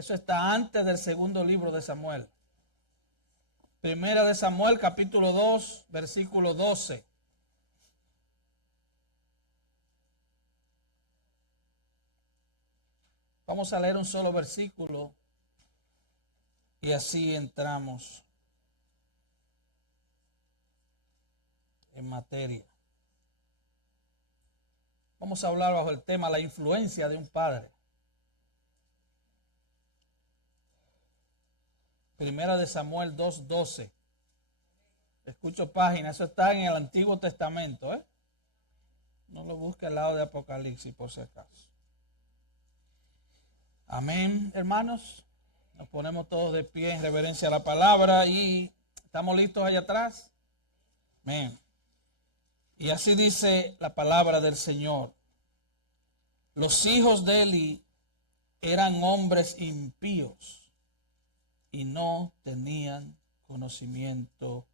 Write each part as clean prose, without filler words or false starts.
Eso está antes del segundo libro de Samuel. Primera de Samuel, capítulo 2, versículo 12. Vamos a leer un solo versículo y así entramos en materia. Vamos a hablar bajo el tema la influencia de un padre. Primera de Samuel 2:12. Escucho página, eso está en el Antiguo Testamento, ¿eh? No lo busque al lado de Apocalipsis por si acaso. Amén, hermanos. Nos ponemos todos de pie en reverencia a la palabra y ¿estamos listos allá atrás? Amén. Y así dice la palabra del Señor. Los hijos de Eli eran hombres impíos y no tenían conocimiento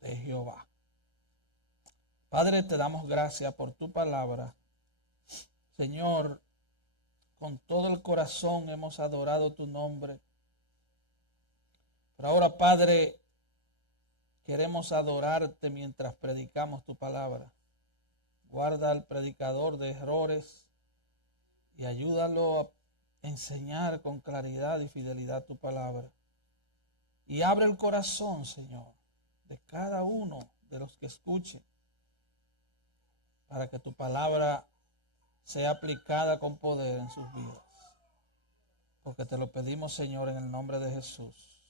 de Jehová. Padre, te damos gracias por tu palabra. Señor, con todo el corazón hemos adorado tu nombre. Pero ahora, Padre, queremos adorarte mientras predicamos tu palabra. Guarda al predicador de errores y ayúdalo a enseñar con claridad y fidelidad tu palabra. Y abre el corazón, Señor, de cada uno de los que escuchen, para que tu palabra sea aplicada con poder en sus vidas. Porque te lo pedimos, Señor, en el nombre de Jesús.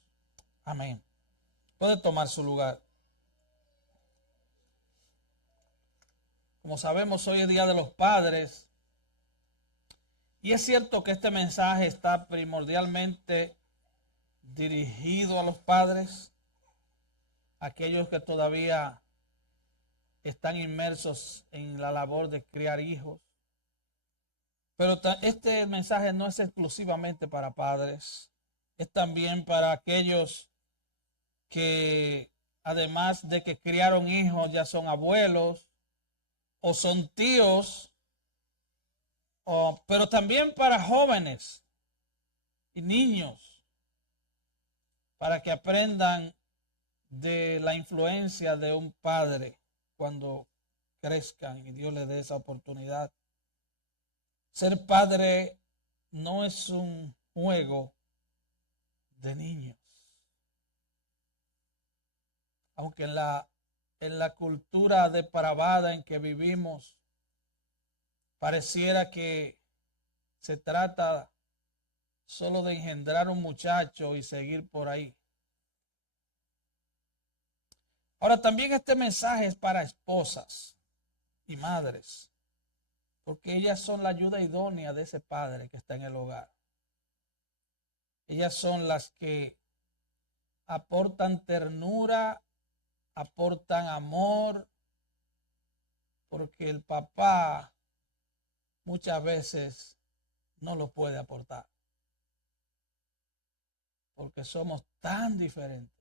Amén. Puede tomar su lugar. Como sabemos, hoy es Día de los Padres. Y es cierto que este mensaje está primordialmente dirigido a los padres, aquellos que todavía están inmersos en la labor de criar hijos. Pero este mensaje no es exclusivamente para padres, es también para aquellos que además de que criaron hijos ya son abuelos o son tíos, pero también para jóvenes y niños, para que aprendan de la influencia de un padre cuando crezcan y Dios les dé esa oportunidad. Ser padre no es un juego de niños. Aunque en la cultura depravada en que vivimos, pareciera que se trata solo de engendrar un muchacho y seguir por ahí. Ahora también este mensaje es para esposas y madres, porque ellas son la ayuda idónea de ese padre que está en el hogar. Ellas son las que aportan ternura, aportan amor, porque el papá muchas veces no lo puede aportar, porque somos tan diferentes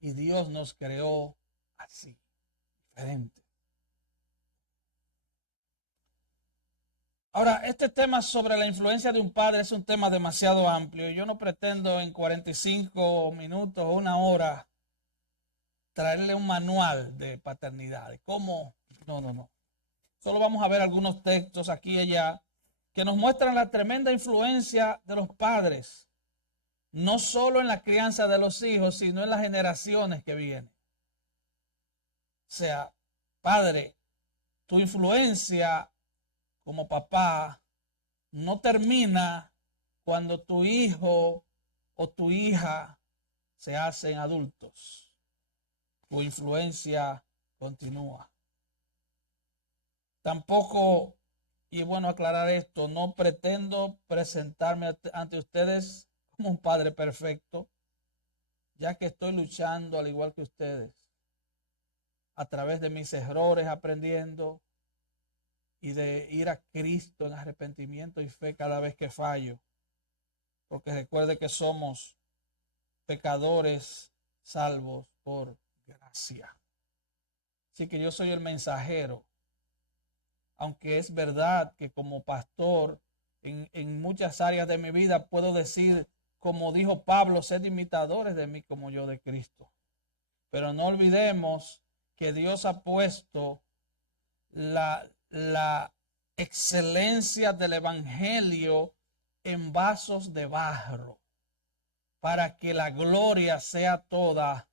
y Dios nos creó así, diferente. Ahora, este tema sobre la influencia de un padre es un tema demasiado amplio. Yo no pretendo en 45 minutos o una hora traerle un manual de paternidad, de cómo, no. Solo vamos a ver algunos textos aquí y allá que nos muestran la tremenda influencia de los padres, no solo en la crianza de los hijos, sino en las generaciones que vienen. O sea, padre, tu influencia como papá no termina cuando tu hijo o tu hija se hacen adultos. Tu influencia continúa. Tampoco, y bueno aclarar esto, no pretendo presentarme ante ustedes como un padre perfecto, ya que estoy luchando al igual que ustedes, a través de mis errores aprendiendo y de ir a Cristo en arrepentimiento y fe cada vez que fallo. Porque recuerde que somos pecadores salvos por gracia. Así que yo soy el mensajero. Aunque es verdad que como pastor en muchas áreas de mi vida puedo decir, como dijo Pablo, sed imitadores de mí como yo de Cristo. Pero no olvidemos que Dios ha puesto la excelencia del evangelio en vasos de barro para que la gloria sea toda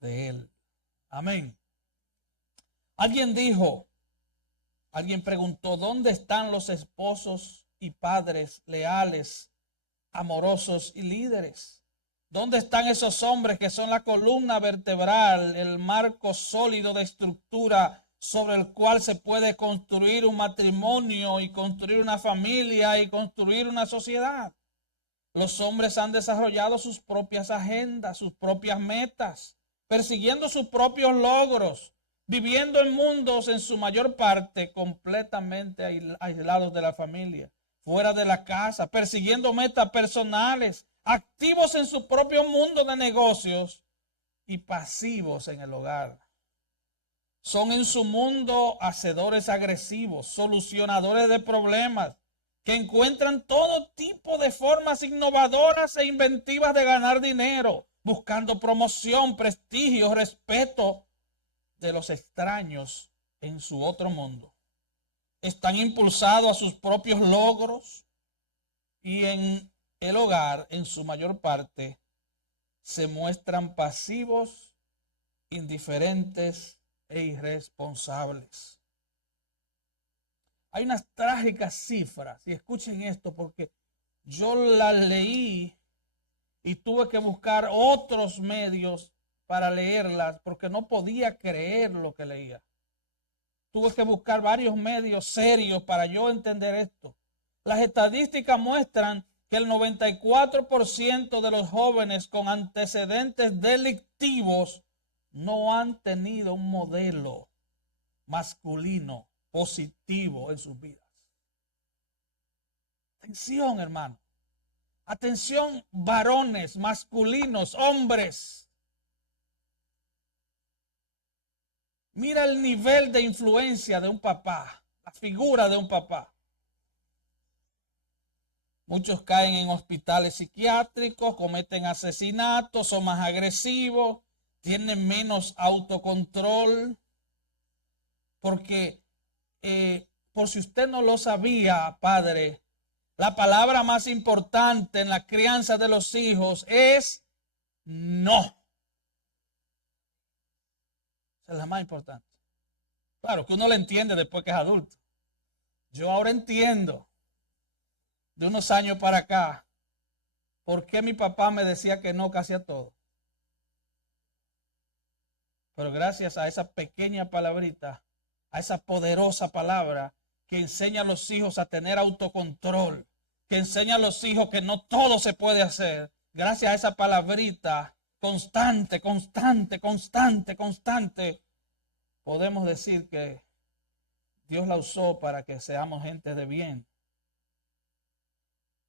de Él. Amén. Alguien preguntó, ¿dónde están los esposos y padres leales, amorosos y líderes? ¿Dónde están esos hombres que son la columna vertebral, el marco sólido de estructura sobre el cual se puede construir un matrimonio y construir una familia y construir una sociedad? Los hombres han desarrollado sus propias agendas, sus propias metas, persiguiendo sus propios logros, viviendo en mundos en su mayor parte completamente aislados de la familia, fuera de la casa, persiguiendo metas personales, activos en su propio mundo de negocios y pasivos en el hogar. Son en su mundo hacedores agresivos, solucionadores de problemas, que encuentran todo tipo de formas innovadoras e inventivas de ganar dinero, buscando promoción, prestigio, respeto de los extraños en su otro mundo. Están impulsados a sus propios logros y en el hogar, en su mayor parte, se muestran pasivos, indiferentes e irresponsables. Hay unas trágicas cifras, y escuchen esto porque yo las leí y tuve que buscar otros medios para leerlas porque no podía creer lo que leía. Tuve que buscar varios medios serios para yo entender esto. Las estadísticas muestran que el 94% de los jóvenes con antecedentes delictivos no han tenido un modelo masculino positivo en sus vidas. Atención, hermano. Atención, varones, masculinos, hombres. Mira el nivel de influencia de un papá, la figura de un papá. Muchos caen en hospitales psiquiátricos, cometen asesinatos, son más agresivos, tienen menos autocontrol, porque por si usted no lo sabía, padre, la palabra más importante en la crianza de los hijos es no. Esa es la más importante. Claro que uno lo entiende después que es adulto. Yo ahora entiendo, de unos años para acá, por qué mi papá me decía que no casi a todo. Pero gracias a esa pequeña palabrita, a esa poderosa palabra que enseña a los hijos a tener autocontrol, que enseña a los hijos que no todo se puede hacer, gracias a esa palabrita constante, podemos decir que Dios la usó para que seamos gente de bien.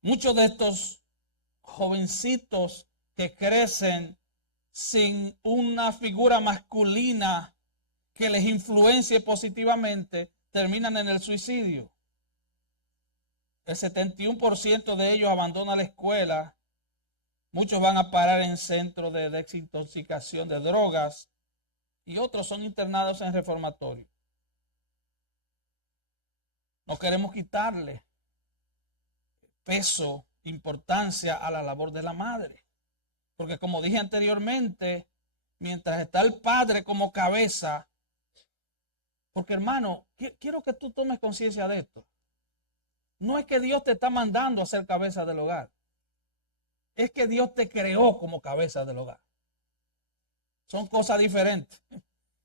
Muchos de estos jovencitos que crecen sin una figura masculina que les influencie positivamente, terminan en el suicidio. El 71% de ellos abandona la escuela. Muchos van a parar en centros de desintoxicación de drogas y otros son internados en reformatorio. No queremos quitarle peso, importancia a la labor de la madre. Porque como dije anteriormente, mientras está el padre como cabeza, porque hermano, quiero que tú tomes conciencia de esto. No es que Dios te está mandando a ser cabeza del hogar. Es que Dios te creó como cabeza del hogar. Son cosas diferentes.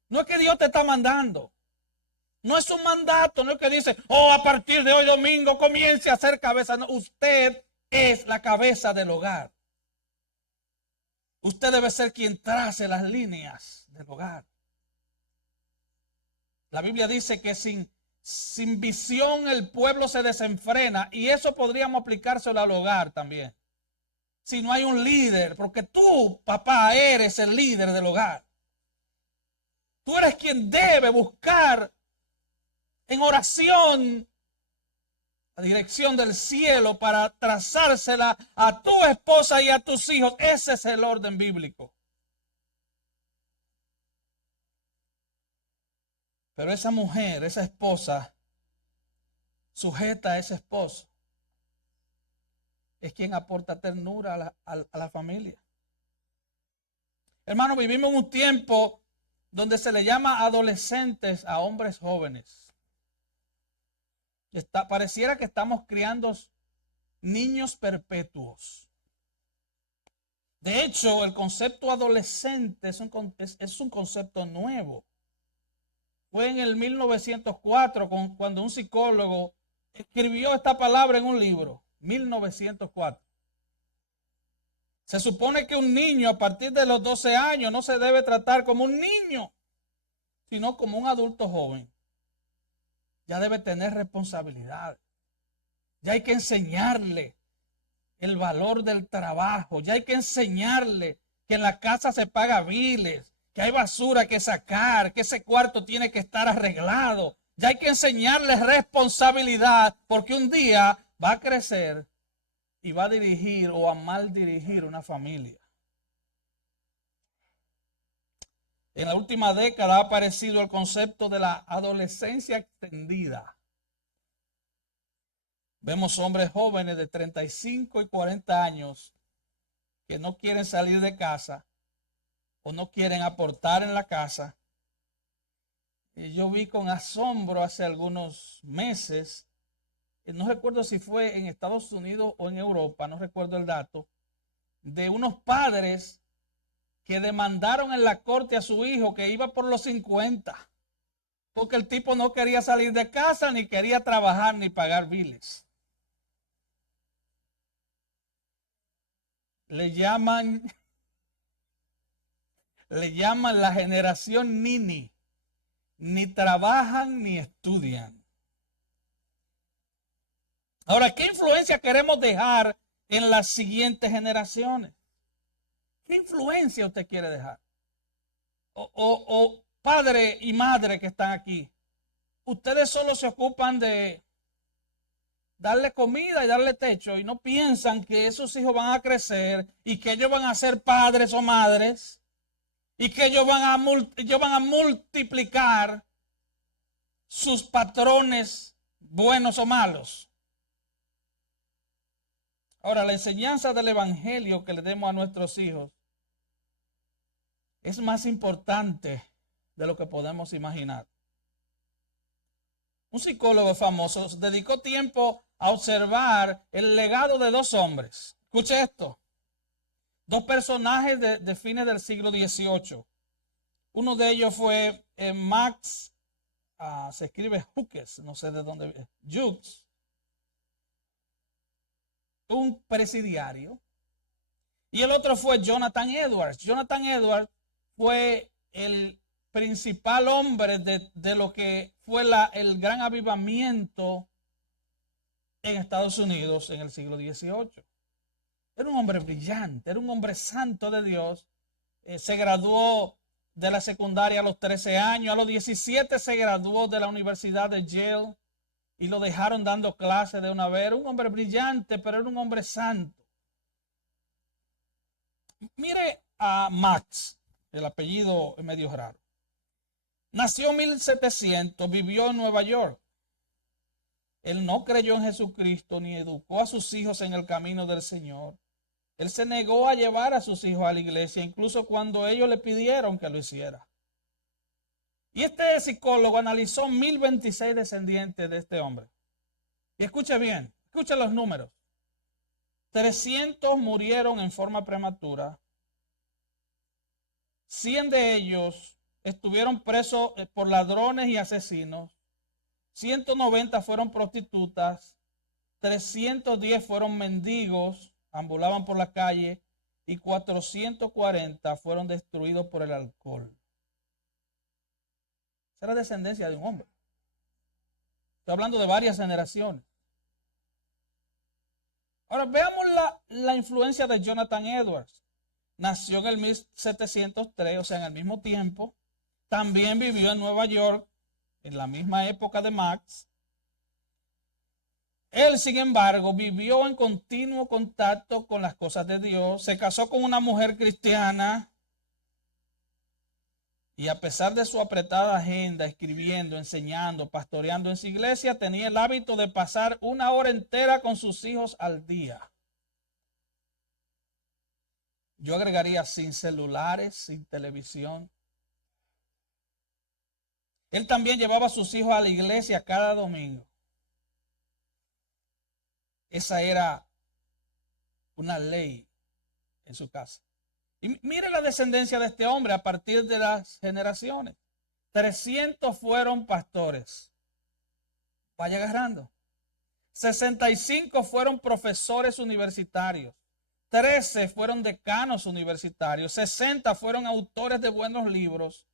No es que Dios te está mandando. No es un mandato, no es que dice, a partir de hoy domingo comience a ser cabeza. No, usted es la cabeza del hogar. Usted debe ser quien trace las líneas del hogar. La Biblia dice que sin visión el pueblo se desenfrena, y eso podríamos aplicárselo al hogar también. Si no hay un líder, porque tú, papá, eres el líder del hogar. Tú eres quien debe buscar en oración la dirección del cielo para trazársela a tu esposa y a tus hijos. Ese es el orden bíblico. Pero esa mujer, esa esposa, sujeta a ese esposo, es quien aporta ternura a la familia. Hermano, vivimos en un tiempo donde se le llama adolescentes a hombres jóvenes. Pareciera que estamos criando niños perpetuos. De hecho, el concepto adolescente es un concepto nuevo. Fue en el 1904 cuando un psicólogo escribió esta palabra en un libro. 1904. Se supone que un niño a partir de los 12 años no se debe tratar como un niño, sino como un adulto joven. Ya debe tener responsabilidad. Ya hay que enseñarle el valor del trabajo. Ya hay que enseñarle que en la casa se paga biles, que hay basura que sacar, que ese cuarto tiene que estar arreglado. Ya hay que enseñarle responsabilidad porque un día va a crecer y va a dirigir o a mal dirigir una familia. En la última década ha aparecido el concepto de la adolescencia extendida. Vemos hombres jóvenes de 35 y 40 años que no quieren salir de casa o no quieren aportar en la casa. Y yo vi con asombro hace algunos meses, no recuerdo si fue en Estados Unidos o en Europa, no recuerdo el dato, de unos padres que demandaron en la corte a su hijo que iba por los 50, porque el tipo no quería salir de casa, ni quería trabajar, ni pagar biles. Le llaman la generación Nini. Ni trabajan ni estudian. Ahora, ¿qué influencia queremos dejar en las siguientes generaciones? ¿Qué influencia usted quiere dejar? O padre y madre que están aquí, ustedes solo se ocupan de darle comida y darle techo y no piensan que esos hijos van a crecer y que ellos van a ser padres o madres y que ellos van a multiplicar sus patrones buenos o malos. Ahora, la enseñanza del evangelio que le demos a nuestros hijos es más importante de lo que podemos imaginar. Un psicólogo famoso dedicó tiempo a observar el legado de dos hombres. Escuche esto. Dos personajes de fines del siglo XVIII. Uno de ellos fue Max, se escribe Hughes, no sé de dónde, Hughes, un presidiario. Y el otro fue Jonathan Edwards. Jonathan Edwards fue el principal hombre de lo que fue el gran avivamiento en Estados Unidos en el siglo XVIII. Era un hombre brillante, era un hombre santo de Dios. Se graduó de la secundaria a los 13 años. A los 17 se graduó de la Universidad de Yale y lo dejaron dando clases de una vez. Era un hombre brillante, pero era un hombre santo. Mire a Max, el apellido es medio raro. Nació en 1700, vivió en Nueva York. Él no creyó en Jesucristo ni educó a sus hijos en el camino del Señor. Él se negó a llevar a sus hijos a la iglesia, incluso cuando ellos le pidieron que lo hiciera. Y este psicólogo analizó 1026 descendientes de este hombre. Y escuche bien, escuche los números. 300 murieron en forma prematura. 100 de ellos estuvieron presos por ladrones y asesinos. 190 fueron prostitutas. 310 fueron mendigos, ambulaban por la calle. Y 440 fueron destruidos por el alcohol. Esa era descendencia de un hombre. Estoy hablando de varias generaciones. Ahora veamos la influencia de Jonathan Edwards. Nació en el 1703, o sea, en el mismo tiempo. También vivió en Nueva York, en la misma época de Max. Él, sin embargo, vivió en continuo contacto con las cosas de Dios, se casó con una mujer cristiana y a pesar de su apretada agenda, escribiendo, enseñando, pastoreando en su iglesia, tenía el hábito de pasar 1 hora entera con sus hijos al día. Yo agregaría sin celulares, sin televisión. Él también llevaba a sus hijos a la iglesia cada domingo. Esa era una ley en su casa. Y mire la descendencia de este hombre a partir de las generaciones. 300 fueron pastores. Vaya agarrando. 65 fueron profesores universitarios. 13 fueron decanos universitarios. 60 fueron autores de buenos libros.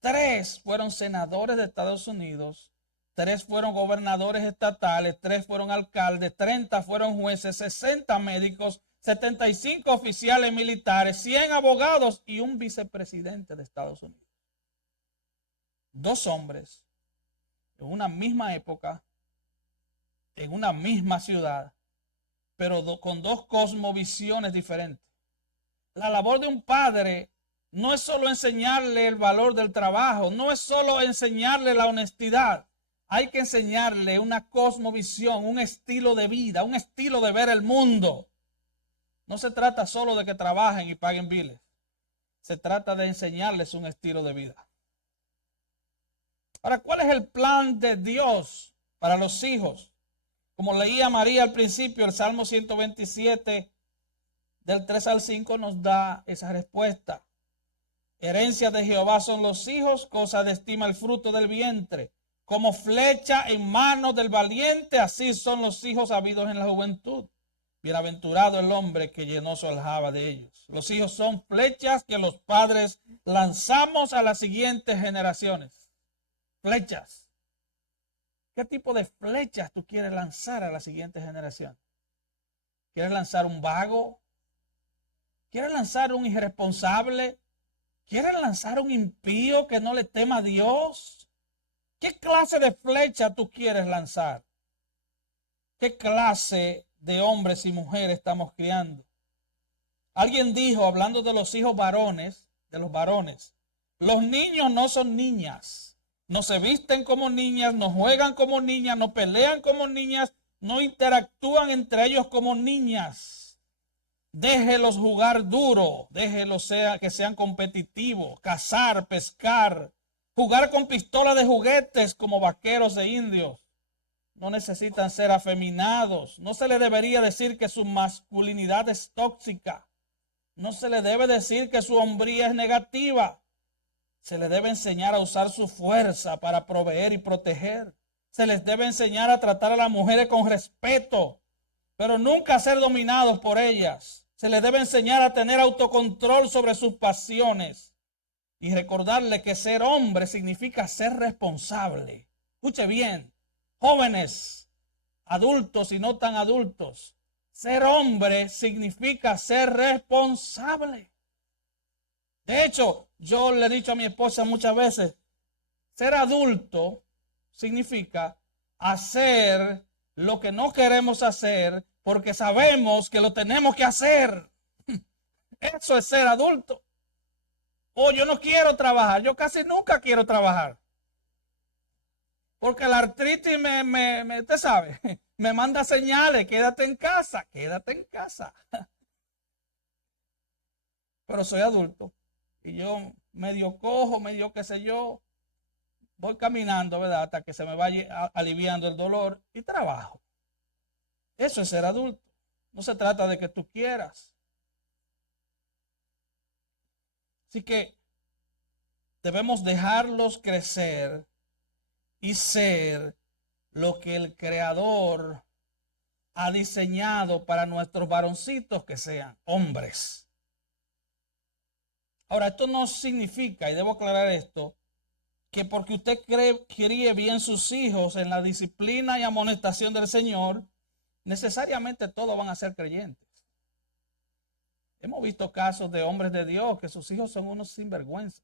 3 fueron senadores de Estados Unidos. 3 fueron gobernadores estatales. 3 fueron alcaldes. 30 fueron jueces. 60 médicos. 75 oficiales militares. 100 abogados y un vicepresidente de Estados Unidos. 2 hombres en una misma época, en una misma ciudad, pero con 2 cosmovisiones diferentes. La labor de un padre no es solo enseñarle el valor del trabajo, no es solo enseñarle la honestidad. Hay que enseñarle una cosmovisión, un estilo de vida, un estilo de ver el mundo. No se trata solo de que trabajen y paguen biles. Se trata de enseñarles un estilo de vida. Ahora, ¿cuál es el plan de Dios para los hijos? Como leía María al principio, el Salmo 127, del 3 al 5, nos da esa respuesta. Herencia de Jehová son los hijos, cosa de estima el fruto del vientre. Como flecha en manos del valiente, así son los hijos habidos en la juventud. Bienaventurado el hombre que llenó su aljaba de ellos. Los hijos son flechas que los padres lanzamos a las siguientes generaciones. Flechas. ¿Qué tipo de flechas tú quieres lanzar a la siguiente generación? ¿Quieres lanzar un vago? ¿Quieres lanzar un irresponsable? ¿Quieres lanzar un impío que no le tema a Dios? ¿Qué clase de flecha tú quieres lanzar? ¿Qué clase de hombres y mujeres estamos criando? Alguien dijo, hablando de los hijos varones, de los varones, los niños no son niñas. No se visten como niñas, no juegan como niñas, no pelean como niñas, no interactúan entre ellos como niñas. Déjelos jugar duro, déjelos que sean competitivos, cazar, pescar, jugar con pistolas de juguetes como vaqueros e indios. No necesitan ser afeminados. No se le debería decir que su masculinidad es tóxica. No se le debe decir que su hombría es negativa. Se les debe enseñar a usar su fuerza para proveer y proteger. Se les debe enseñar a tratar a las mujeres con respeto, pero nunca a ser dominados por ellas. Se les debe enseñar a tener autocontrol sobre sus pasiones y recordarle que ser hombre significa ser responsable. Escuche bien, jóvenes, adultos y no tan adultos, ser hombre significa ser responsable. De hecho, yo le he dicho a mi esposa muchas veces, ser adulto significa hacer lo que no queremos hacer porque sabemos que lo tenemos que hacer. Eso es ser adulto. O yo no quiero trabajar, yo casi nunca quiero trabajar. Porque la artritis usted sabe, me manda señales, quédate en casa, quédate en casa. Pero soy adulto. Y yo medio cojo, medio qué sé yo, voy caminando, ¿verdad? Hasta que se me vaya aliviando el dolor y trabajo. Eso es ser adulto. No se trata de que tú quieras. Así que debemos dejarlos crecer y ser lo que el Creador ha diseñado para nuestros varoncitos, que sean hombres. Ahora, esto no significa, y debo aclarar esto, que porque usted críe bien sus hijos en la disciplina y amonestación del Señor, necesariamente todos van a ser creyentes. Hemos visto casos de hombres de Dios que sus hijos son unos sinvergüenza.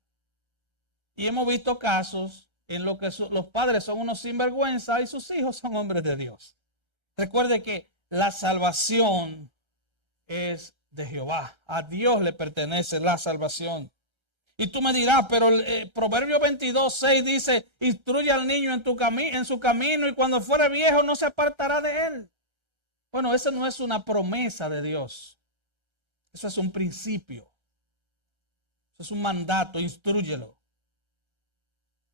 Y hemos visto casos en los que los padres son unos sinvergüenza y sus hijos son hombres de Dios. Recuerde que la salvación es de Jehová. A Dios le pertenece la salvación. Y tú me dirás, pero el Proverbio 22:6 dice, instruye al niño en su camino y cuando fuere viejo no se apartará de él. Bueno, eso no es una promesa de Dios. Eso es un principio. Eso es un mandato, instrúyelo.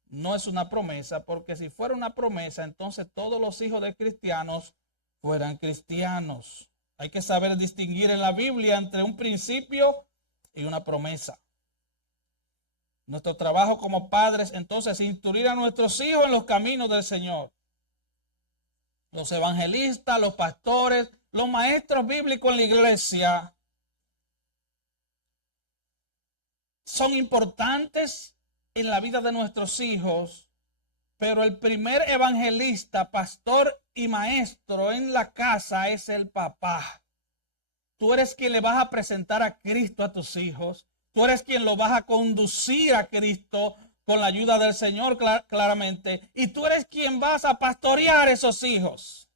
No es una promesa, porque si fuera una promesa, entonces todos los hijos de cristianos fueran cristianos. Hay que saber distinguir en la Biblia entre un principio y una promesa. Nuestro trabajo como padres, entonces, es instruir a nuestros hijos en los caminos del Señor. Los evangelistas, los pastores, los maestros bíblicos en la iglesia son importantes en la vida de nuestros hijos, pero el primer evangelista, pastor y maestro en la casa es el papá. Tú eres quien le vas a presentar a Cristo a tus hijos. Tú eres quien lo vas a conducir a Cristo con la ayuda del Señor, claramente. Y tú eres quien vas a pastorear esos hijos.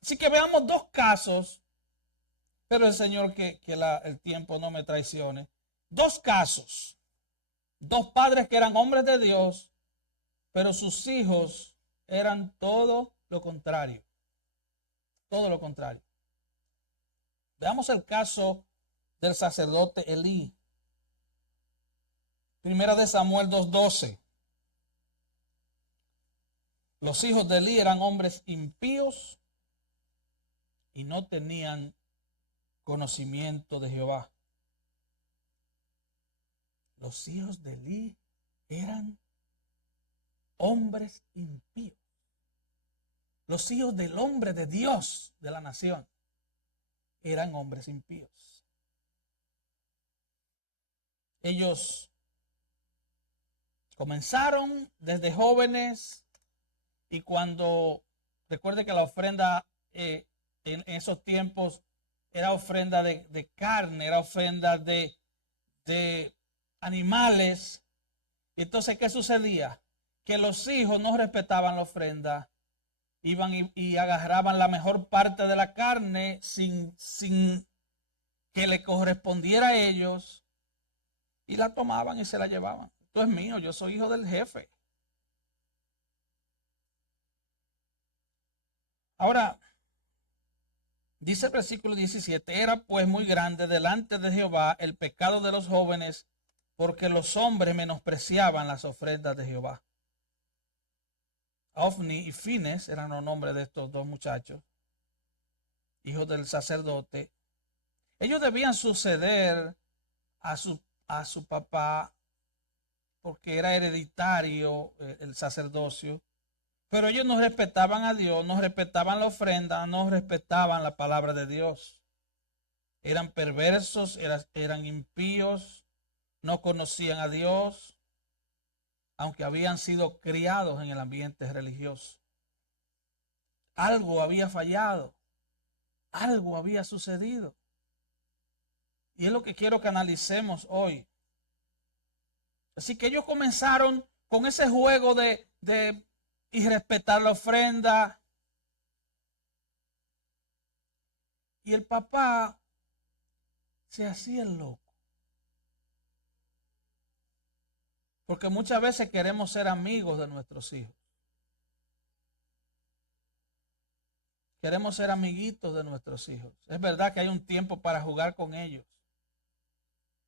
Así que veamos dos casos, pero el Señor que el tiempo no me traicione. Dos casos. Dos padres que eran hombres de Dios, pero sus hijos eran todo lo contrario. Todo lo contrario. Veamos el caso del sacerdote Elí. Primera de Samuel 2:12. Los hijos de Elí eran hombres impíos y no tenían conocimiento de Jehová. Los hijos de Elí eran hombres impíos. Los hijos del hombre de Dios de la nación eran hombres impíos. Ellos comenzaron desde jóvenes y cuando, recuerde que la ofrenda en esos tiempos era ofrenda de carne, era ofrenda de animales. Entonces, ¿qué sucedía? Que los hijos no respetaban la ofrenda, iban y agarraban la mejor parte de la carne sin que le correspondiera a ellos y la tomaban y se la llevaban. Esto es mío, yo soy hijo del jefe. Ahora, dice el versículo 17, era pues muy grande delante de Jehová el pecado de los jóvenes, porque los hombres menospreciaban las ofrendas de Jehová. Ofni y Fines eran los nombres de estos dos muchachos, hijos del sacerdote. Ellos debían suceder a su papá porque era hereditario el sacerdocio, pero ellos no respetaban a Dios, no respetaban la ofrenda, no respetaban la palabra de Dios. Eran perversos, eran impíos, no conocían a Dios, aunque habían sido criados en el ambiente religioso. Algo había fallado, algo había sucedido. Y es lo que quiero que analicemos hoy. Así que ellos comenzaron con ese juego de irrespetar la ofrenda. Y el papá se hacía el loco. Porque muchas veces queremos ser amigos de nuestros hijos. Queremos ser amiguitos de nuestros hijos. Es verdad que hay un tiempo para jugar con ellos.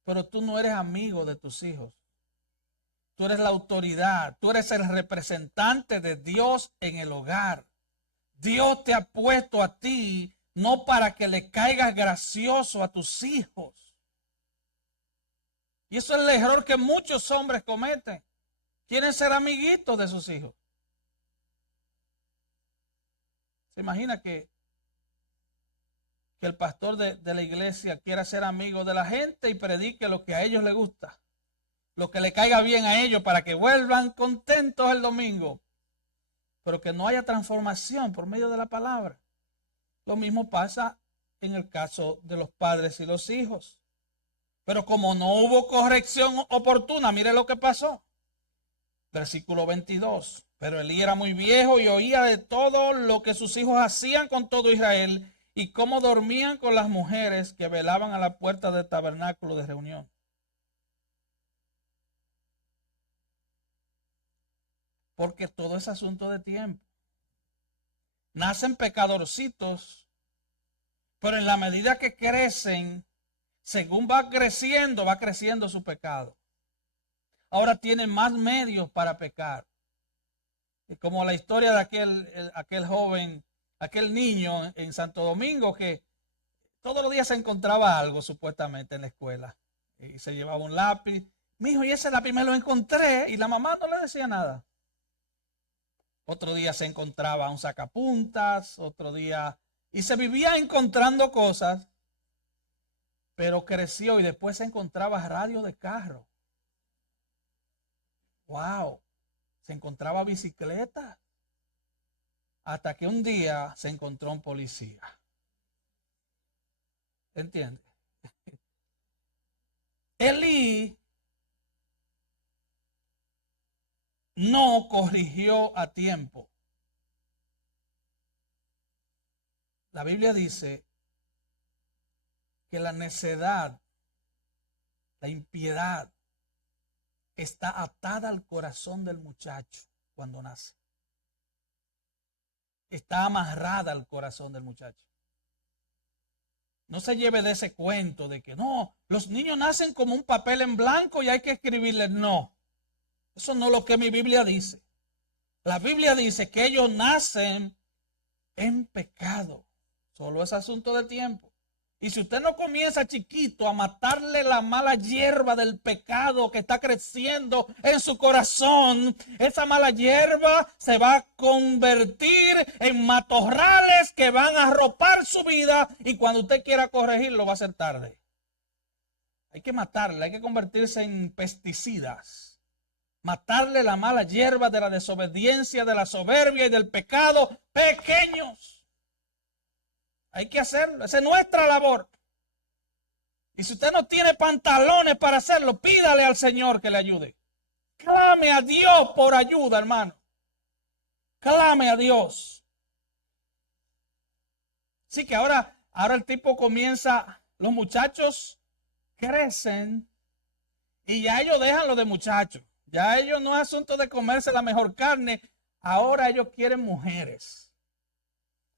Pero tú no eres amigo de tus hijos. Tú eres la autoridad. Tú eres el representante de Dios en el hogar. Dios te ha puesto a ti no para que le caigas gracioso a tus hijos. Y eso es el error que muchos hombres cometen. Quieren ser amiguitos de sus hijos. ¿Se imagina que el pastor de la iglesia quiera ser amigo de la gente y predique lo que a ellos les gusta? Lo que le caiga bien a ellos para que vuelvan contentos el domingo. Pero que no haya transformación por medio de la palabra. Lo mismo pasa en el caso de los padres y los hijos. Pero como no hubo corrección oportuna, mire lo que pasó. Versículo 22. Pero Elí era muy viejo y oía de todo lo que sus hijos hacían con todo Israel y cómo dormían con las mujeres que velaban a la puerta del tabernáculo de reunión. Porque todo es asunto de tiempo. Nacen pecadorcitos, pero en la medida que crecen, según va creciendo su pecado. Ahora tienen más medios para pecar. Y como la historia de aquel joven, aquel niño en Santo Domingo que todos los días se encontraba algo supuestamente en la escuela. Y se llevaba un lápiz. Mijo, y ese lápiz me lo encontré y la mamá no le decía nada. Otro día se encontraba un sacapuntas, otro día... Y se vivía encontrando cosas, pero creció y después se encontraba radio de carro. ¡Wow! Se encontraba bicicleta. Hasta que un día se encontró un policía. ¿Entiendes? Elí no corrigió a tiempo. La Biblia dice que la necedad, la impiedad, está atada al corazón del muchacho cuando nace. Está amarrada al corazón del muchacho. No se lleve de ese cuento de que no, los niños nacen como un papel en blanco y hay que escribirles. No, eso no es lo que mi Biblia dice. La Biblia dice que ellos nacen en pecado. Solo es asunto de tiempo. Y si usted no comienza chiquito a matarle la mala hierba del pecado que está creciendo en su corazón, esa mala hierba se va a convertir en matorrales que van a arropar su vida y cuando usted quiera corregirlo va a ser tarde. Hay que matarle, hay que convertirse en pesticidas. Matarle la mala hierba de la desobediencia, de la soberbia y del pecado pequeños. Hay que hacerlo, esa es nuestra labor. Y si usted no tiene pantalones para hacerlo, pídale al Señor que le ayude. Clame a Dios por ayuda, hermano. Clame a Dios. Así que ahora el tipo comienza, los muchachos crecen y ya ellos dejan lo de muchachos. Ya ellos no es asunto de comerse la mejor carne, ahora ellos quieren mujeres.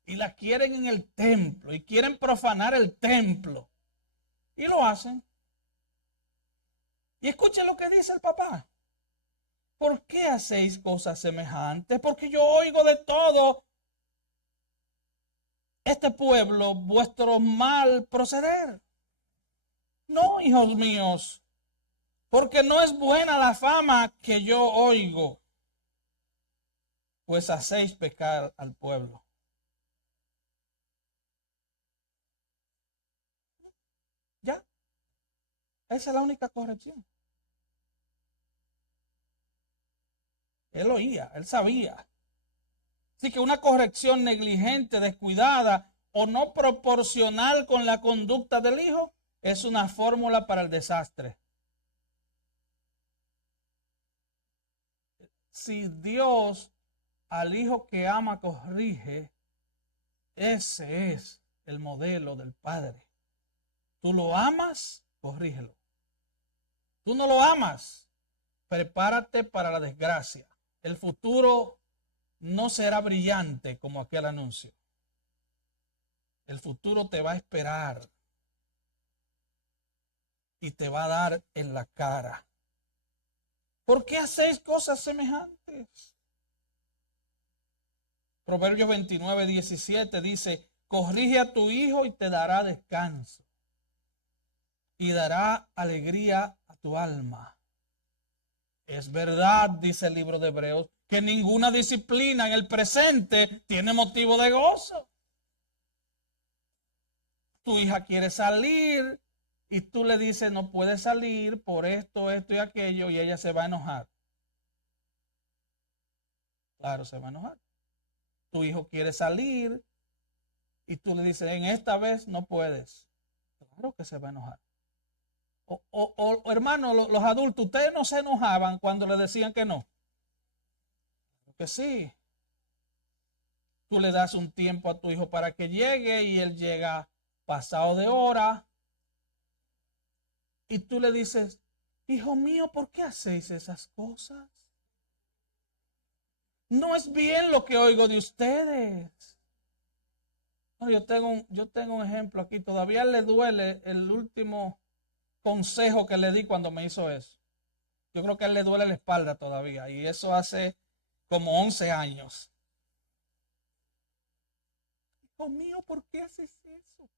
Y las quieren en el templo y quieren profanar el templo. Y lo hacen. Y escuchen lo que dice el papá. ¿Por qué hacéis cosas semejantes? Porque yo oigo de todo este pueblo vuestro mal proceder. No, hijos míos, porque no es buena la fama que yo oigo, pues hacéis pecar al pueblo. Ya, esa es la única corrección. Él oía, él sabía. Así que una corrección negligente, descuidada o no proporcional con la conducta del hijo es una fórmula para el desastre. Si Dios al hijo que ama corrige, ese es el modelo del Padre. Tú lo amas, corrígelo. Tú no lo amas, prepárate para la desgracia. El futuro no será brillante como aquel anuncio. El futuro te va a esperar y te va a dar en la cara. ¿Por qué hacéis cosas semejantes? Proverbios 29:17 dice, corrige a tu hijo y te dará descanso y dará alegría a tu alma. Es verdad, dice el libro de Hebreos, que ninguna disciplina en el presente tiene motivo de gozo. Tu hija quiere salir y tú le dices no puede salir por esto, esto y aquello y ella se va a enojar. Claro, se va a enojar. Tu hijo quiere salir y tú le dices en esta vez no puedes. Claro que se va a enojar. Hermano, los adultos, ustedes no se enojaban cuando le decían que no. Porque sí, tú le das un tiempo a tu hijo para que llegue y él llega pasado de hora. Y tú le dices, hijo mío, ¿por qué hacéis esas cosas? No es bien lo que oigo de ustedes. No, yo tengo un ejemplo aquí. Todavía le duele el último consejo que le di cuando me hizo eso. Yo creo que a él le duele la espalda todavía. Y eso hace como 11 años. Hijo mío, ¿por qué haces eso?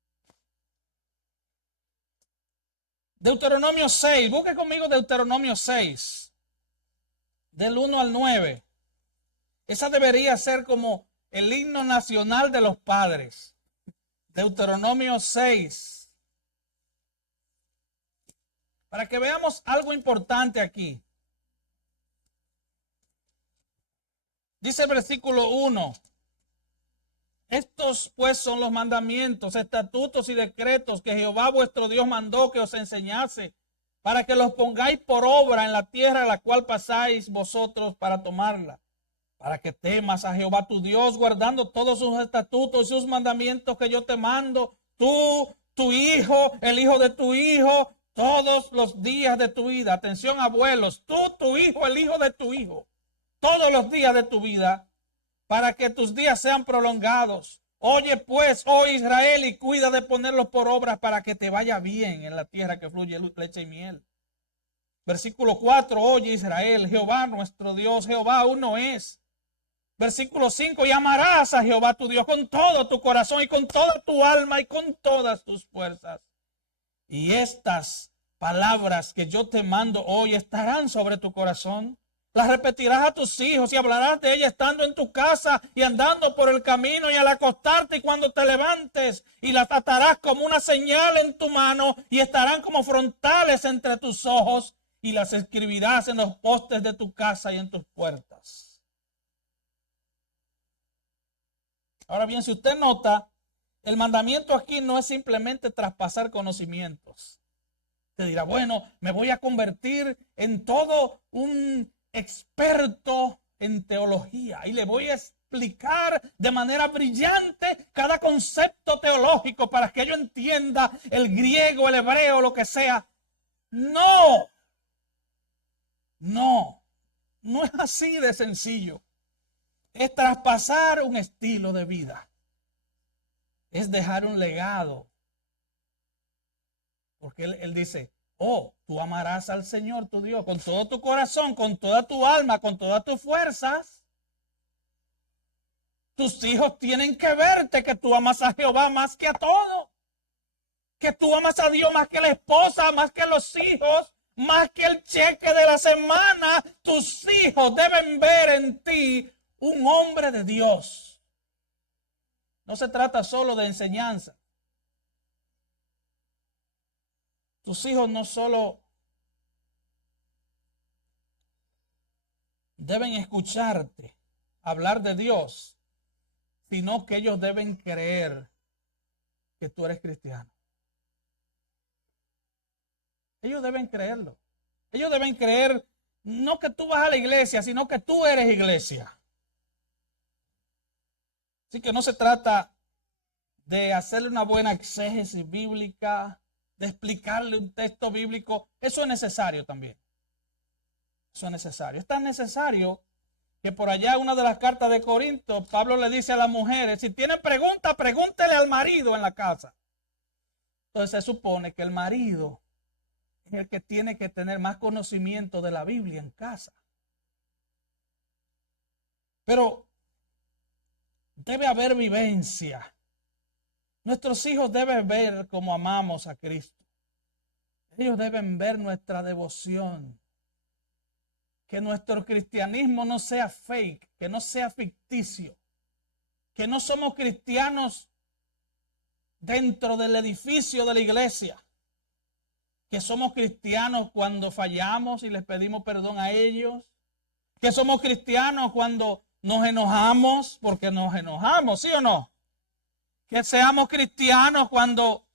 Deuteronomio 6. Busque conmigo Deuteronomio 6. Del 1 al 9. Esa debería ser como el himno nacional de los padres. Deuteronomio 6. Para que veamos algo importante aquí. Dice el versículo 1. Estos pues son los mandamientos, estatutos y decretos que Jehová vuestro Dios mandó que os enseñase, para que los pongáis por obra en la tierra a la cual pasáis vosotros para tomarla. Para que temas a Jehová tu Dios, guardando todos sus estatutos y sus mandamientos que yo te mando, tú, tu hijo, el hijo de tu hijo, todos los días de tu vida. Atención, abuelos, tú, tu hijo, el hijo de tu hijo, todos los días de tu vida, para que tus días sean prolongados. Oye pues, oh Israel, y cuida de ponerlos por obra para que te vaya bien en la tierra que fluye leche y miel. Versículo 4, oye Israel, Jehová nuestro Dios, Jehová uno es. Versículo 5, y amarás a Jehová tu Dios con todo tu corazón y con toda tu alma y con todas tus fuerzas. Y estas palabras que yo te mando hoy estarán sobre tu corazón. Las repetirás a tus hijos y hablarás de ellas estando en tu casa y andando por el camino y al acostarte y cuando te levantes. Y las atarás como una señal en tu mano y estarán como frontales entre tus ojos y las escribirás en los postes de tu casa y en tus puertas. Ahora bien, si usted nota, el mandamiento aquí no es simplemente traspasar conocimientos. Te dirá, bueno, me voy a convertir en todo un experto en teología y le voy a explicar de manera brillante cada concepto teológico para que yo entienda el griego, el hebreo, lo que sea. No, no es así de sencillo. Es traspasar un estilo de vida. Es dejar un legado. Porque él dice, oh, tú amarás al Señor tu Dios con todo tu corazón, con toda tu alma, con todas tus fuerzas. Tus hijos tienen que verte que tú amas a Jehová más que a todo. Que tú amas a Dios más que la esposa, más que los hijos, más que el cheque de la semana. Tus hijos deben ver en ti un hombre de Dios. No se trata solo de enseñanza. Tus hijos no solo deben escucharte hablar de Dios, sino que ellos deben creer que tú eres cristiano. Ellos deben creerlo. Ellos deben creer no que tú vas a la iglesia, sino que tú eres iglesia. Así que no se trata de hacerle una buena exégesis bíblica, de explicarle un texto bíblico. Eso es necesario también. Eso es necesario. Es tan necesario que por allá en una de las cartas de Corinto, Pablo le dice a las mujeres, si tienen preguntas, pregúntele al marido en la casa. Entonces se supone que el marido es el que tiene que tener más conocimiento de la Biblia en casa. Pero debe haber vivencia. Nuestros hijos deben ver cómo amamos a Cristo. Ellos deben ver nuestra devoción. Que nuestro cristianismo no sea fake, que no sea ficticio. Que no somos cristianos dentro del edificio de la iglesia. Que somos cristianos cuando fallamos y les pedimos perdón a ellos. Que somos cristianos cuando nos enojamos, porque nos enojamos, ¿sí o no? Que seamos cristianos cuando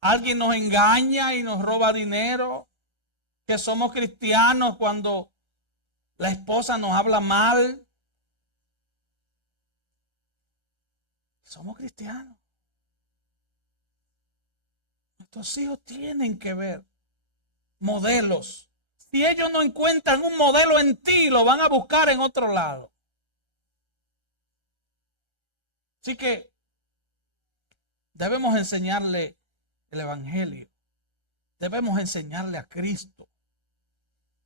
alguien nos engaña y nos roba dinero. Que somos cristianos cuando la esposa nos habla mal. Somos cristianos. Nuestros hijos tienen que ver modelos. Si ellos no encuentran un modelo en ti, lo van a buscar en otro lado. Así que debemos enseñarle el Evangelio. Debemos enseñarle a Cristo.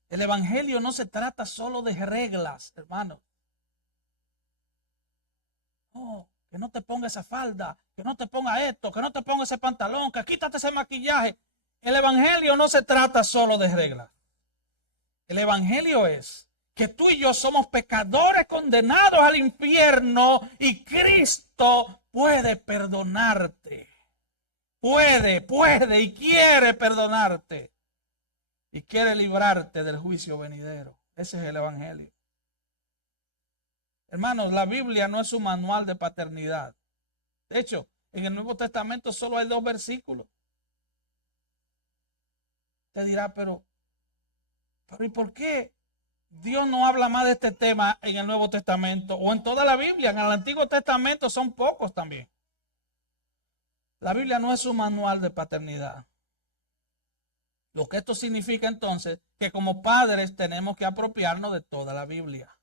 El Evangelio no se trata solo de reglas, hermano. No, que no te ponga esa falda, que no te ponga esto, que no te ponga ese pantalón, que quítate ese maquillaje. El Evangelio no se trata solo de reglas. El Evangelio es que tú y yo somos pecadores condenados al infierno y Cristo puede perdonarte. Puede y quiere perdonarte. Y quiere librarte del juicio venidero. Ese es el Evangelio. Hermanos, la Biblia no es un manual de paternidad. De hecho, en el Nuevo Testamento solo hay 2 versículos. Te dirá, pero ¿y por qué Dios no habla más de este tema en el Nuevo Testamento o en toda la Biblia? En el Antiguo Testamento son pocos también. La Biblia no es un manual de paternidad. Lo que esto significa entonces que como padres tenemos que apropiarnos de toda la Biblia